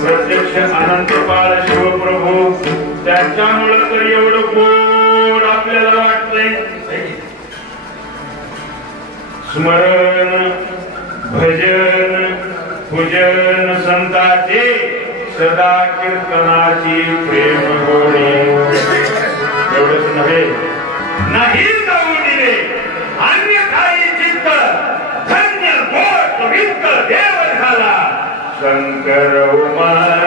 प्रत्यक्ष अनंतपाळ शिवप्रभू, त्याच्यामुळं तर एवढं गोड आपल्याला वाटतंय. स्मरण भजन पूजन संतांचे सदा कीर्तनाची प्रेम गोडी. एवढंच नव्हे, नाही जाऊ दिले अन्यथाई चित्त धन्य गोड वित्त देव झाला शंकर उमाई.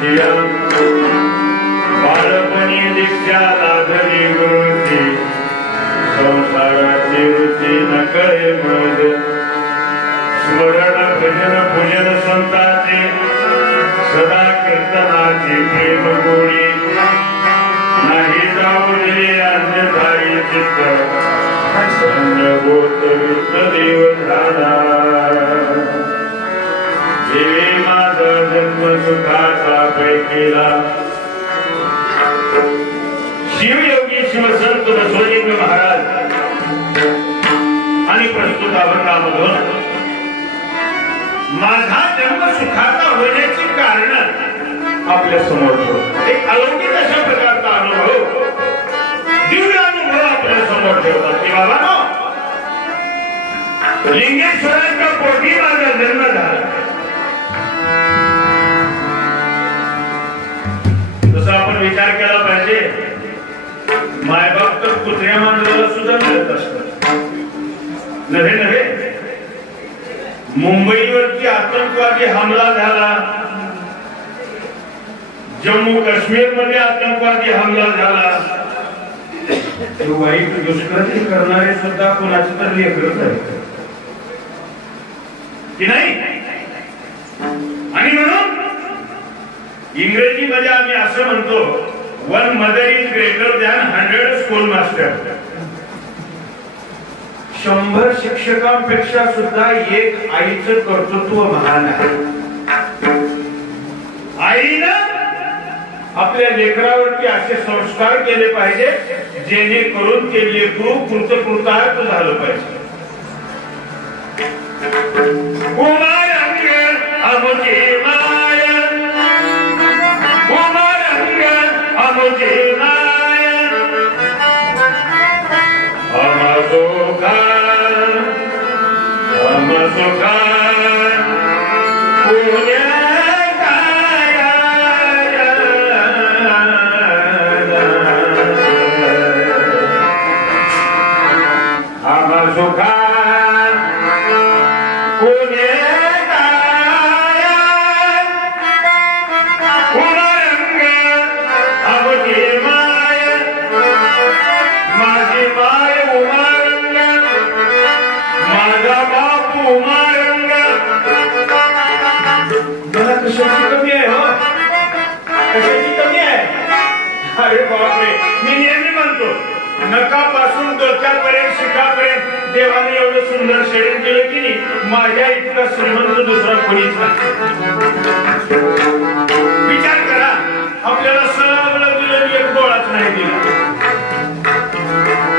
दिया बालपणी दीक्षा लाधली गुरुची संसाराची रुची नकळे मज स्मरण भजन पूजन संतांचे सदा कीर्तनाची प्रेम गोडी नाही जाऊ दिले अन्यथाई चित्त धन्य होत विठ्ठलदेव झाला देवे माझा जन्म सुखाचा पैकीला शिवयोगी शिवसंत बसवलिंग महाराज आणि प्रस्तुत अभंगामधून माझा जन्म सुखाचा होण्याची कारण आपल्या समोर एक अलौकिक अशा प्रकारचा अनुभव दिव्य अनुभव आपल्या समोर ठेवतात की बाबा लिंगेश्वरांच्या पोटी माझा जन्म झाला तसा आपण विचार केला पाहिजे मायबाप तर कुत्र्या मांजराला सुद्धा मिळत असतात नव्हे नव्हे मुंबईवरती आतंकवादी हमला झाला जम्मू काश्मीर मध्ये आतंकवादी हमला झाला वाईट दुष्कृती करणारे सुद्धा कोणाचे तर लेकरच आहे की नाही आणि म्हणून इंग्रजीमध्ये आम्ही असं म्हणतो one mother is greater than 100 school master 100 शिक्षकांपेक्षा सुद्धा एक आईचं कर्तृत्व महान आहे आईनं आपल्या लेकरावरती असे संस्कार केले पाहिजे जेणेकरून ते लेकरू कृतकृतार्थ झालं पाहिजे नकापासून डोक्यापर्यंत शिकापर्यंत देवाने एवढं सुंदर शेडिंग केलं की नाही माझ्या इतका श्रीमंत दुसरा कोणीच नाही विचार करा आपल्याला सगळं दिलं एक डोळाच नाही दिला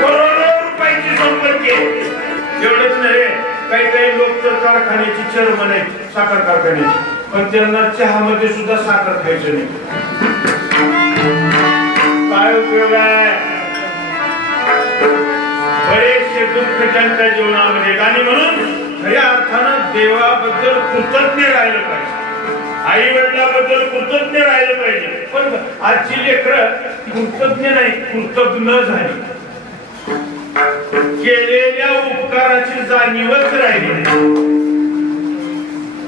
करोडो रुपयाची संपत्ती एवढंच नाही काही काही लोक तर कारखान्याची चेअरमन आहेत साखर कारखान्याची पण त्यांना चहामध्ये सुद्धा साखर खायचं नाही काय उपयोग आहे बरेचसे दुःख त्यांच्या जीवनामध्ये आणि म्हणून खऱ्या अर्थानं देवाबद्दल कृतज्ञ राहिलं पाहिजे आई वडिलांबद्दल कृतज्ञ राहिलं पाहिजे पण आजची लेकरं कृतज्ञ नाही कृतज्ञ झाली केलेल्या उपकाराची जाणीवच राहिली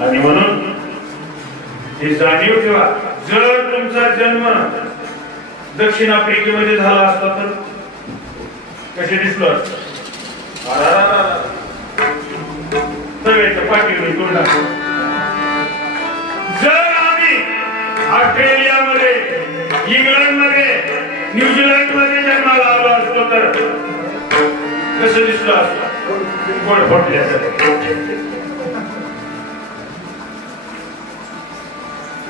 आणि म्हणून ही जाणीव ठेवा जर तुमचा जन्म दक्षिण आफ्रिकेमध्ये झाला असता तर कसे दिसलो असत पाठी तोंडा जर आम्ही ऑस्ट्रेलियामध्ये इंग्लंड मध्ये न्यूझीलंड मध्ये जन्माला आलो असतो तर कसं दिसलो असतो गोड फुटल्यासारखं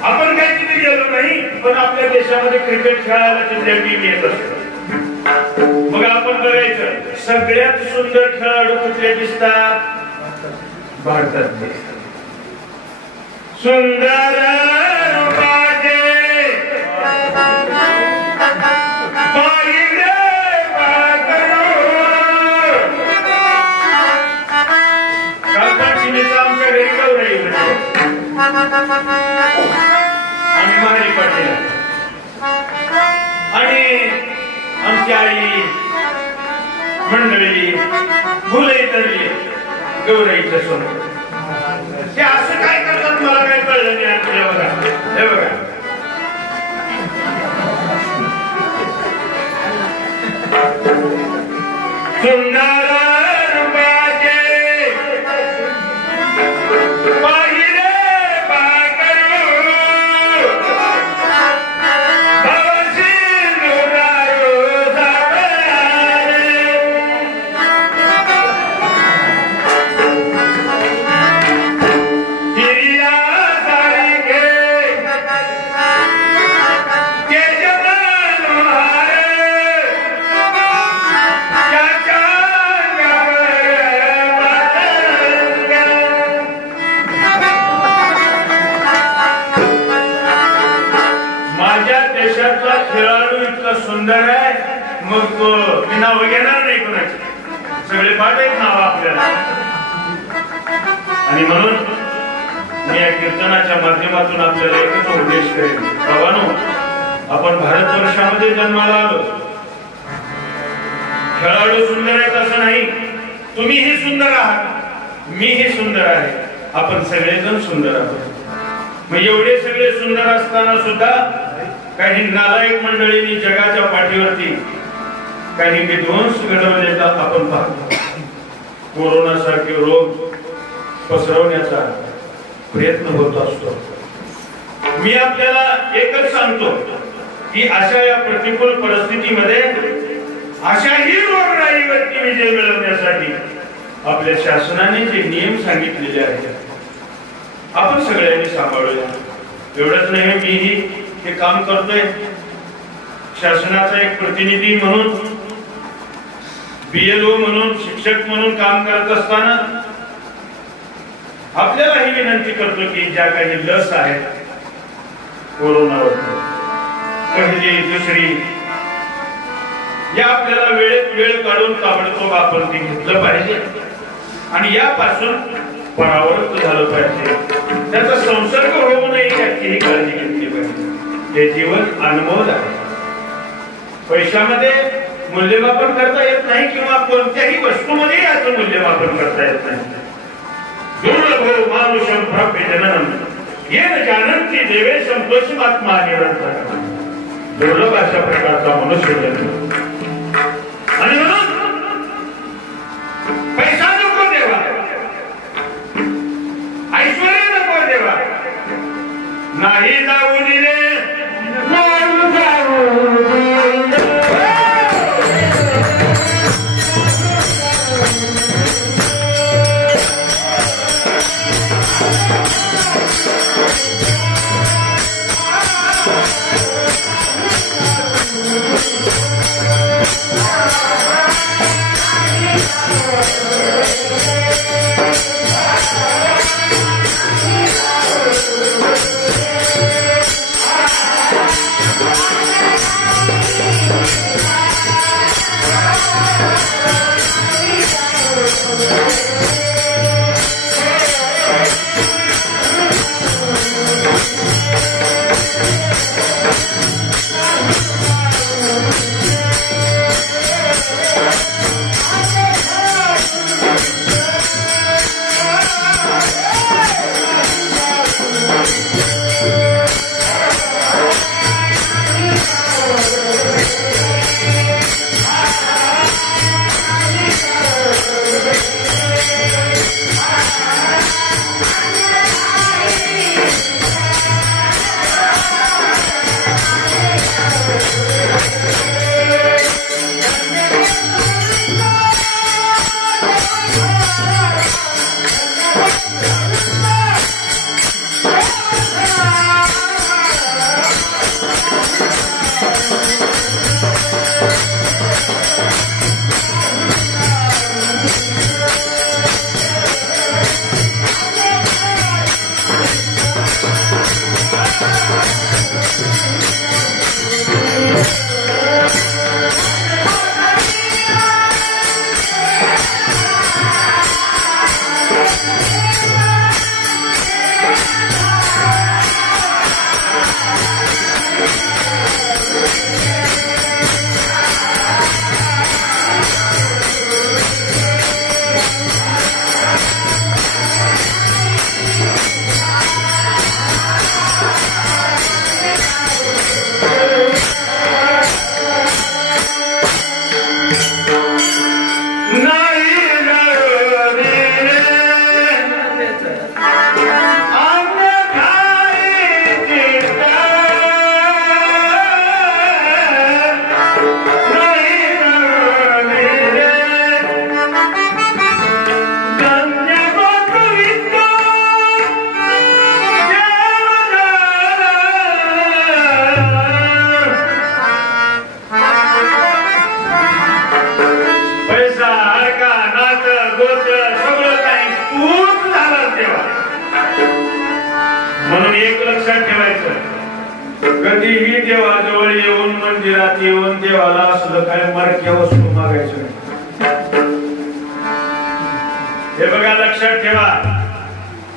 आपण काही तिथे गेलो नाही पण आपल्या देशामध्ये क्रिकेट खेळायला तिथल्या टीम येत असतो मग आपण बघायचं सगळ्यात सुंदर खेळाडू कुठले दिसतात भारतात सुंदर आमच्या घरी गौराई आणि महारी पाटील आणि आमची आई मंडळी मुले तरली गौराईच्या समोर ते असं काय करतात मला काय कळलं नाही. बघा हे बघा सुंदर रूपाचे पाहिले पाकरू भवसिंधुरायो सापराले हिरिया सारिके खेळाडू इतका सुंदर आहे, मग मी नाव घेणार नाही कोणाचे, सगळे पाठ आहेत नाव आपल्याला. आणि म्हणून मी या कीर्तनाच्या माध्यमातून आपल्याला एकच उपदेश करेन. बाबांनो, आपण भारतवर्षामध्ये जन्माला आलो. खेळाडू सुंदर आहेत असं नाही, तुम्हीही सुंदर आहात, मीही सुंदर आहे, आपण सगळेजण सुंदर आहोत. मग एवढे सगळे सुंदर असताना सुद्धा काही नालायक मंडळींनी जगाच्या पाठीवरती काही विध्वंस घडवण्याचा आपण पाहतो. कोरोना सारखे रोग पसरवण्याचा प्रयत्न होत असतो. मी आपल्याला एकच सांगतो की अशा या प्रतिकूल परिस्थितीमध्ये अशाही रोगराईवरती विजय मिळवण्यासाठी आपल्या शासनाने जे नियम सांगितलेले आहेत आपण सगळ्यांनी सांभाळूया. एवढंच नाही, मीही हे काम करतोय शासनाचा एक प्रतिनिधी म्हणून, BLO म्हणून, शिक्षक म्हणून काम करत असताना आपल्याला ही विनंती करतो की ज्या काही लस आहेत कोरोनावर, पहिली दुसरी, या आपल्याला वेळेत वेळ काढून ताबडतोब आपण ती घेतलं पाहिजे आणि यापासून परावृत्त झालं पाहिजे. त्याचा संसर्ग होऊ नये याचीही काळजी घेतली पाहिजे. हे जीवन अनमोल आहे. पैशामध्ये मूल्यमापन करता येत नाही किंवा कोणत्याही वस्तूमध्ये याचं मूल्यमापन करता येत नाही. दुर्लभो मानुषम प्राप्य जननम येन जानन्ति देवे संतोषमात्मा निरंतर. दुर्लभ अशा प्रकारचा मनुष्य जन्म. आणि म्हणून पैसा नको देवा, ऐश्वर्य नको देवा, नाही जाऊ दिले कधीही देवाजवळ येऊन मंदिरात येऊन देवाला असलं काय मरक्या वस्तू मागायचं नाही. हे बघा लक्षात ठेवा,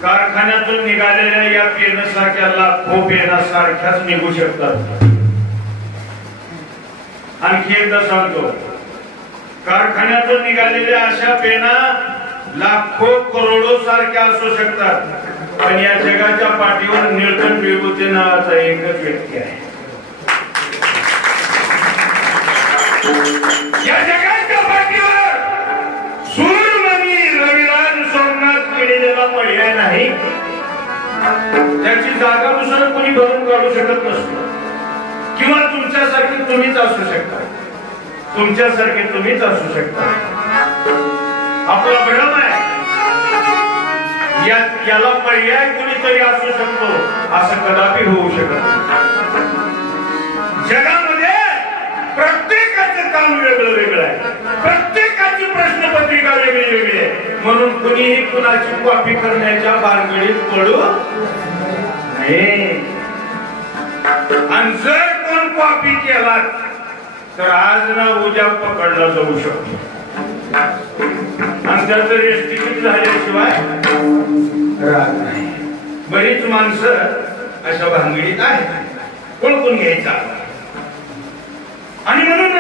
कारखान्यातून निघालेल्या या पेनासारख्या लाखो पेनासारख्याच निघू शकतात. आणखी एकदा सांगतो, कारखान्यातून निघालेल्या अशा पेना लाखो करोडो सारख्या असू शकतात, पण या जगाच्या पाठीवर निळकंठ विभूती नावाचा एकच व्यक्ती आहे. या जगाच्या पाठीवर सूर्यमणी रविराज सोमनाथ केलेला पर्याय नाही. त्याची जागा दुसरं कोणी भरून काढू शकत नसतो. किंवा तुमच्यासारखे तुम्हीच असू शकता, तुमच्यासारखे तुम्हीच असू शकता. आपला भ्रम आहे, याला पर्याय कोणीतरी असू शकतो, असं कदापि होऊ शकत नाही. जगामध्ये प्रत्येकाचं काम वेगळं वेगळं आहे, प्रत्येकाची प्रश्नपत्रिका वेगळी वेगळी आहे. म्हणून कुणीही कुणाची कॉपी करण्याच्या भानगडीत पडू नये. आणि जर कोण कॉपी केला तर आज ना उद्या पकडला जाऊ शकतो. आणि त्याचं रेस्ट्रिक्ट झाल्याशिवाय राहत नाही. बरीच माणसं अशा भानगडीत आहेत, ओळखून घ्यायचा. आणि म्हणून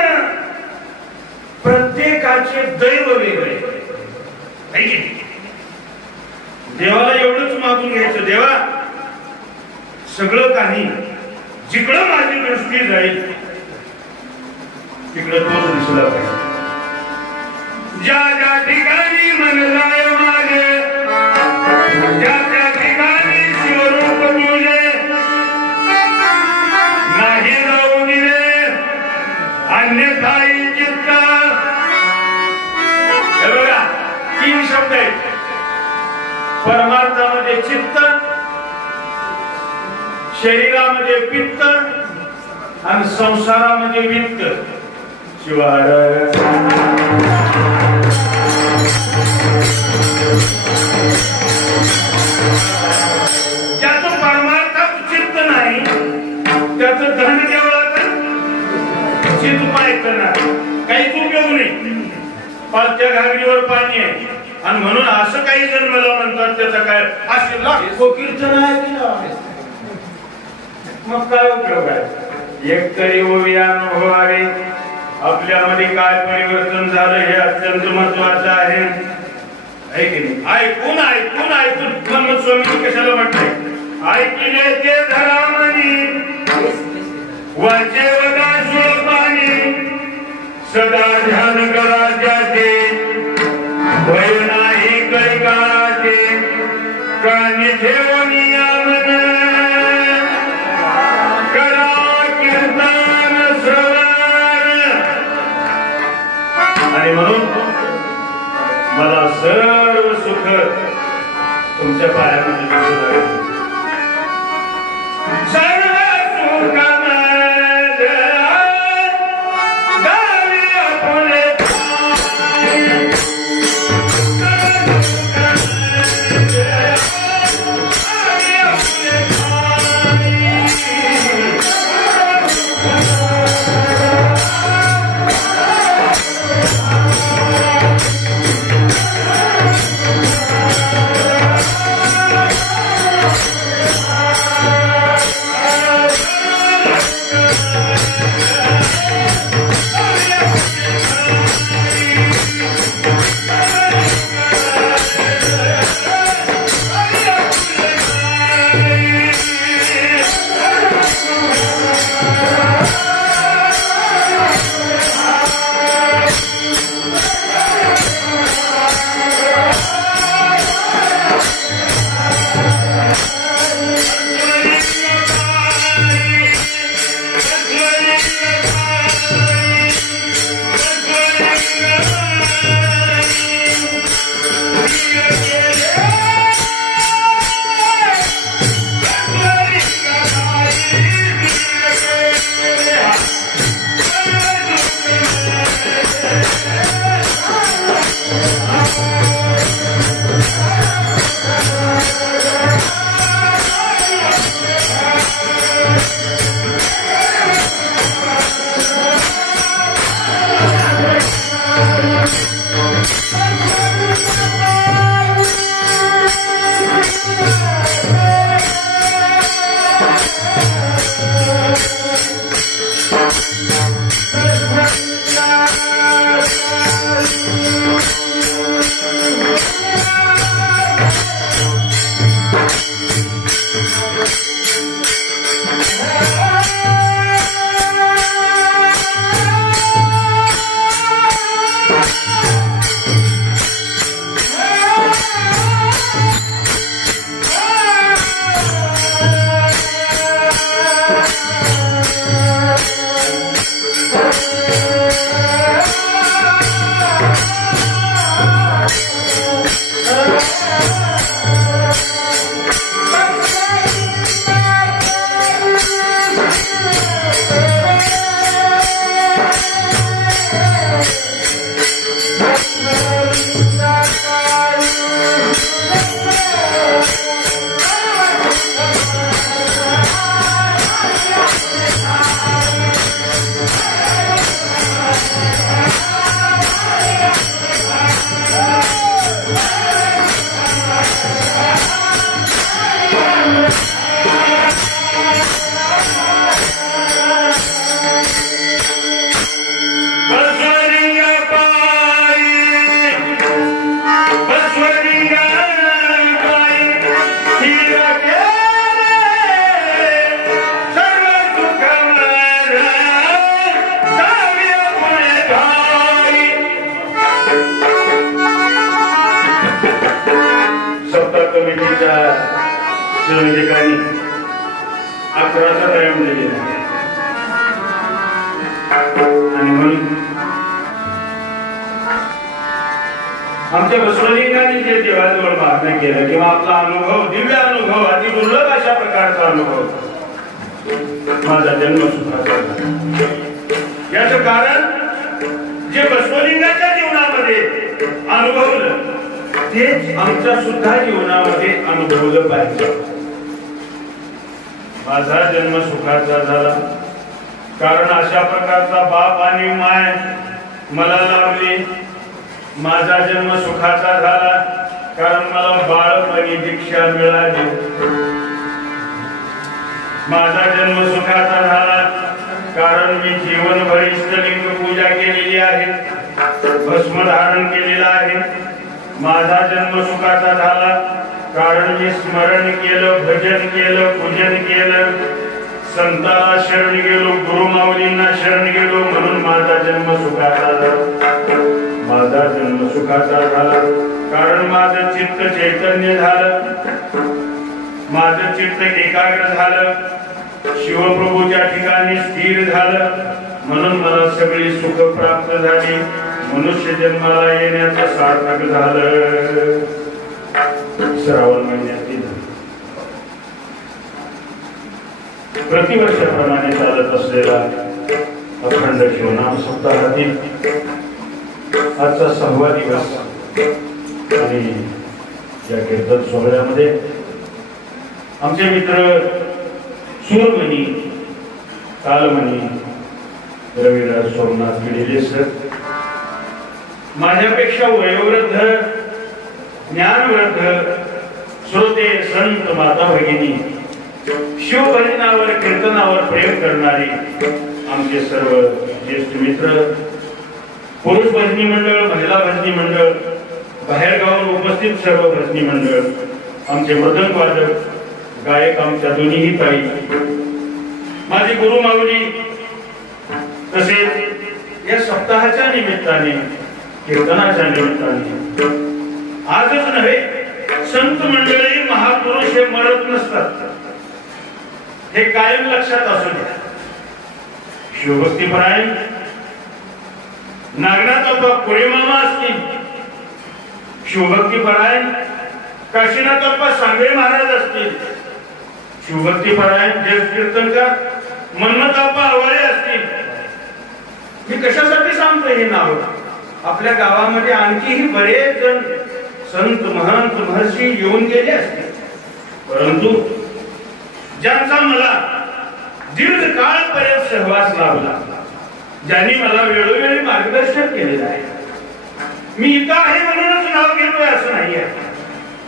प्रत्येकाचे दैव वेगळे. देवाला एवढंच मागून घ्यायचं, देवा सगळं काही जिकडं माझी दृष्टी जाईल तिकडं तोच दिसला पाहिजे. ज्या ज्या ठिकाणी मन जाय माझे, ज्या त्या ठिकाणी शिवरूप तुझे नाही जाऊ दिले अन्यथाही चित्त. हे बघा, 3 शब्द आहेत. परमार्थामध्ये चित्त, शरीरामध्ये पित्त आणि संसारामध्ये वित्त. शिवाय ज्याचं परमार्थात चित्त नाही त्याचं धन देवळात चित्त पाहायचं नाही, काहीच उपयोग नाही. पालच्या घागरीवर पाणी आहे आणि म्हणून असं काही जण मला म्हणतात त्याचा काय असे लाखो कीर्तन आहे, मग काय उपयोग आहे. एक तरी अनुभवावे आपल्यामध्ये काय परिवर्तन झालं हे अत्यंत महत्वाचं आहे. ऐकून ऐकून ऐकून गंमत स्वामी कशाला म्हटलंय, ऐकले ते धरामणी वाचे वदा सुळपाणी सदा ध्यान करा ज्याचे भय नाही काही काळाचे कानी ठेवणी यामन करा कीर्तन श्रवण. आणि म्हणून मला सर्व सुख तुमच्या पायामध्ये दिसू लागेल. सर्व सुख ठिकाणी 11चा टाइम दिलेला आहे आणि म्हणून आमच्या बसवलिंगांनी जे देवाजवळ मागणं केलं किंवा आपला अनुभव, दिव्य अनुभव, अति दुर्लभ अशा प्रकारचा अनुभव, माझा जन्म सुखाचा झाला. याचं कारण जे बसवलिंगाच्या जीवनामध्ये अनुभवलं तेच आमच्या सुद्धा जीवनामध्ये अनुभवलं पाहिजे. माझा जन्म सुखाचा झाला कारण अशा प्रकारचा बाप आणि माय मला लाभले. माझा जन्म सुखाचा झाला कारण मला बाळपणी दीक्षा मिळाली. माझा जन्म सुखाचा झाला कारण मी जीवनभर इष्टलिंग पूजा केलेली आहे, भस्म धारण केलेलं आहे. माझा जन्म सुखाचा झाला कारण मी स्मरण केलं, भजन केलं, पूजन केलं, संताला शरण गेलो, गुरुमाऊलींना शरण गेलो, म्हणून माझा जन्म सुखाचा झाला. माझा जन्म सुखाचा झाला कारण माझं चित्त चैतन्य झालं, माझं चित्त एकाग्र झालं, शिवप्रभूच्या ठिकाणी स्थिर झालं, म्हणून मला सगळी सुख प्राप्त झाली. मनुष्य जन्माला येण्याचं सार्थक झालं. श्रावण महिन्यातील प्रतिवर्षाप्रमाणे चालत असलेला अखंड शिवनाम सप्ताहातील आजचा 6वा दिवस आणि या कीर्तन सोहळ्यामध्ये आमचे मित्र सूरमणी, कालमणी, रविराज सोमनाथ गिडेले सर, माझ्यापेक्षा वयोवृद्ध, ज्ञानवृद्ध श्रोते, संत, माता भगिनी, शिवभजनावर, कीर्तनावर प्रेम करणारी आमचे सर्व ज्येष्ठ मित्र, पुरुष भजनी मंडळ, महिला भजनी मंडळ, बाहेरगावून उपस्थित सर्व भजनी मंडळ, आमचे मृदंग वादक, गायक, आमच्या दोन्हीही ताई, माझी गुरुमाऊली, तसेच या सप्ताहाच्या निमित्ताने, कीर्तनाच्या निमित्ताने, आजच नव्हे, संत मंडळी, महापुरुष हे मरत नसतात, हे कायम लक्षात असू द्या. शिवभक्तीपरायण नागनाथ अप्पा कुळेमामा असतील, शिवभक्तीपरायण काशीनाथ अप्पा सांगळे महाराज असतील, शिवभक्तीपरायण जग कीर्तनकार मन्मथ अप्पा आवाळे असतील. मी कशासाठी सांगतो हे नाव? आपल्या गावामध्ये आणखीही बरेच जण संत, महंत, महर्षी येऊन गेले असतील, परंतु ज्यांचा मला दीर्घकाळपर्यंत सहवास लाभला, ज्यांनी मला वेळोवेळी मार्गदर्शन केलेलं आहे, मी इथं आहे म्हणूनच नाव घेतोय असं नाही आहे.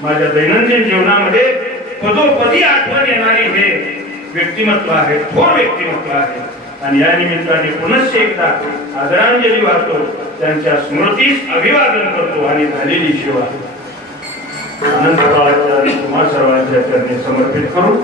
माझ्या दैनंदिन जीवनामध्ये पदोपदी आठवण येणारी हे व्यक्तिमत्व आहे, थोर व्यक्तिमत्व आहे. आणि या निमित्ताने पुनश्च एकदा आदरांजली वाहतो, त्यांच्या स्मृतीस अभिवादन करतो आणि झालेली सेवा अनंत काळाच्या तुम्हा सर्वांच्या चरणी समर्पित करू.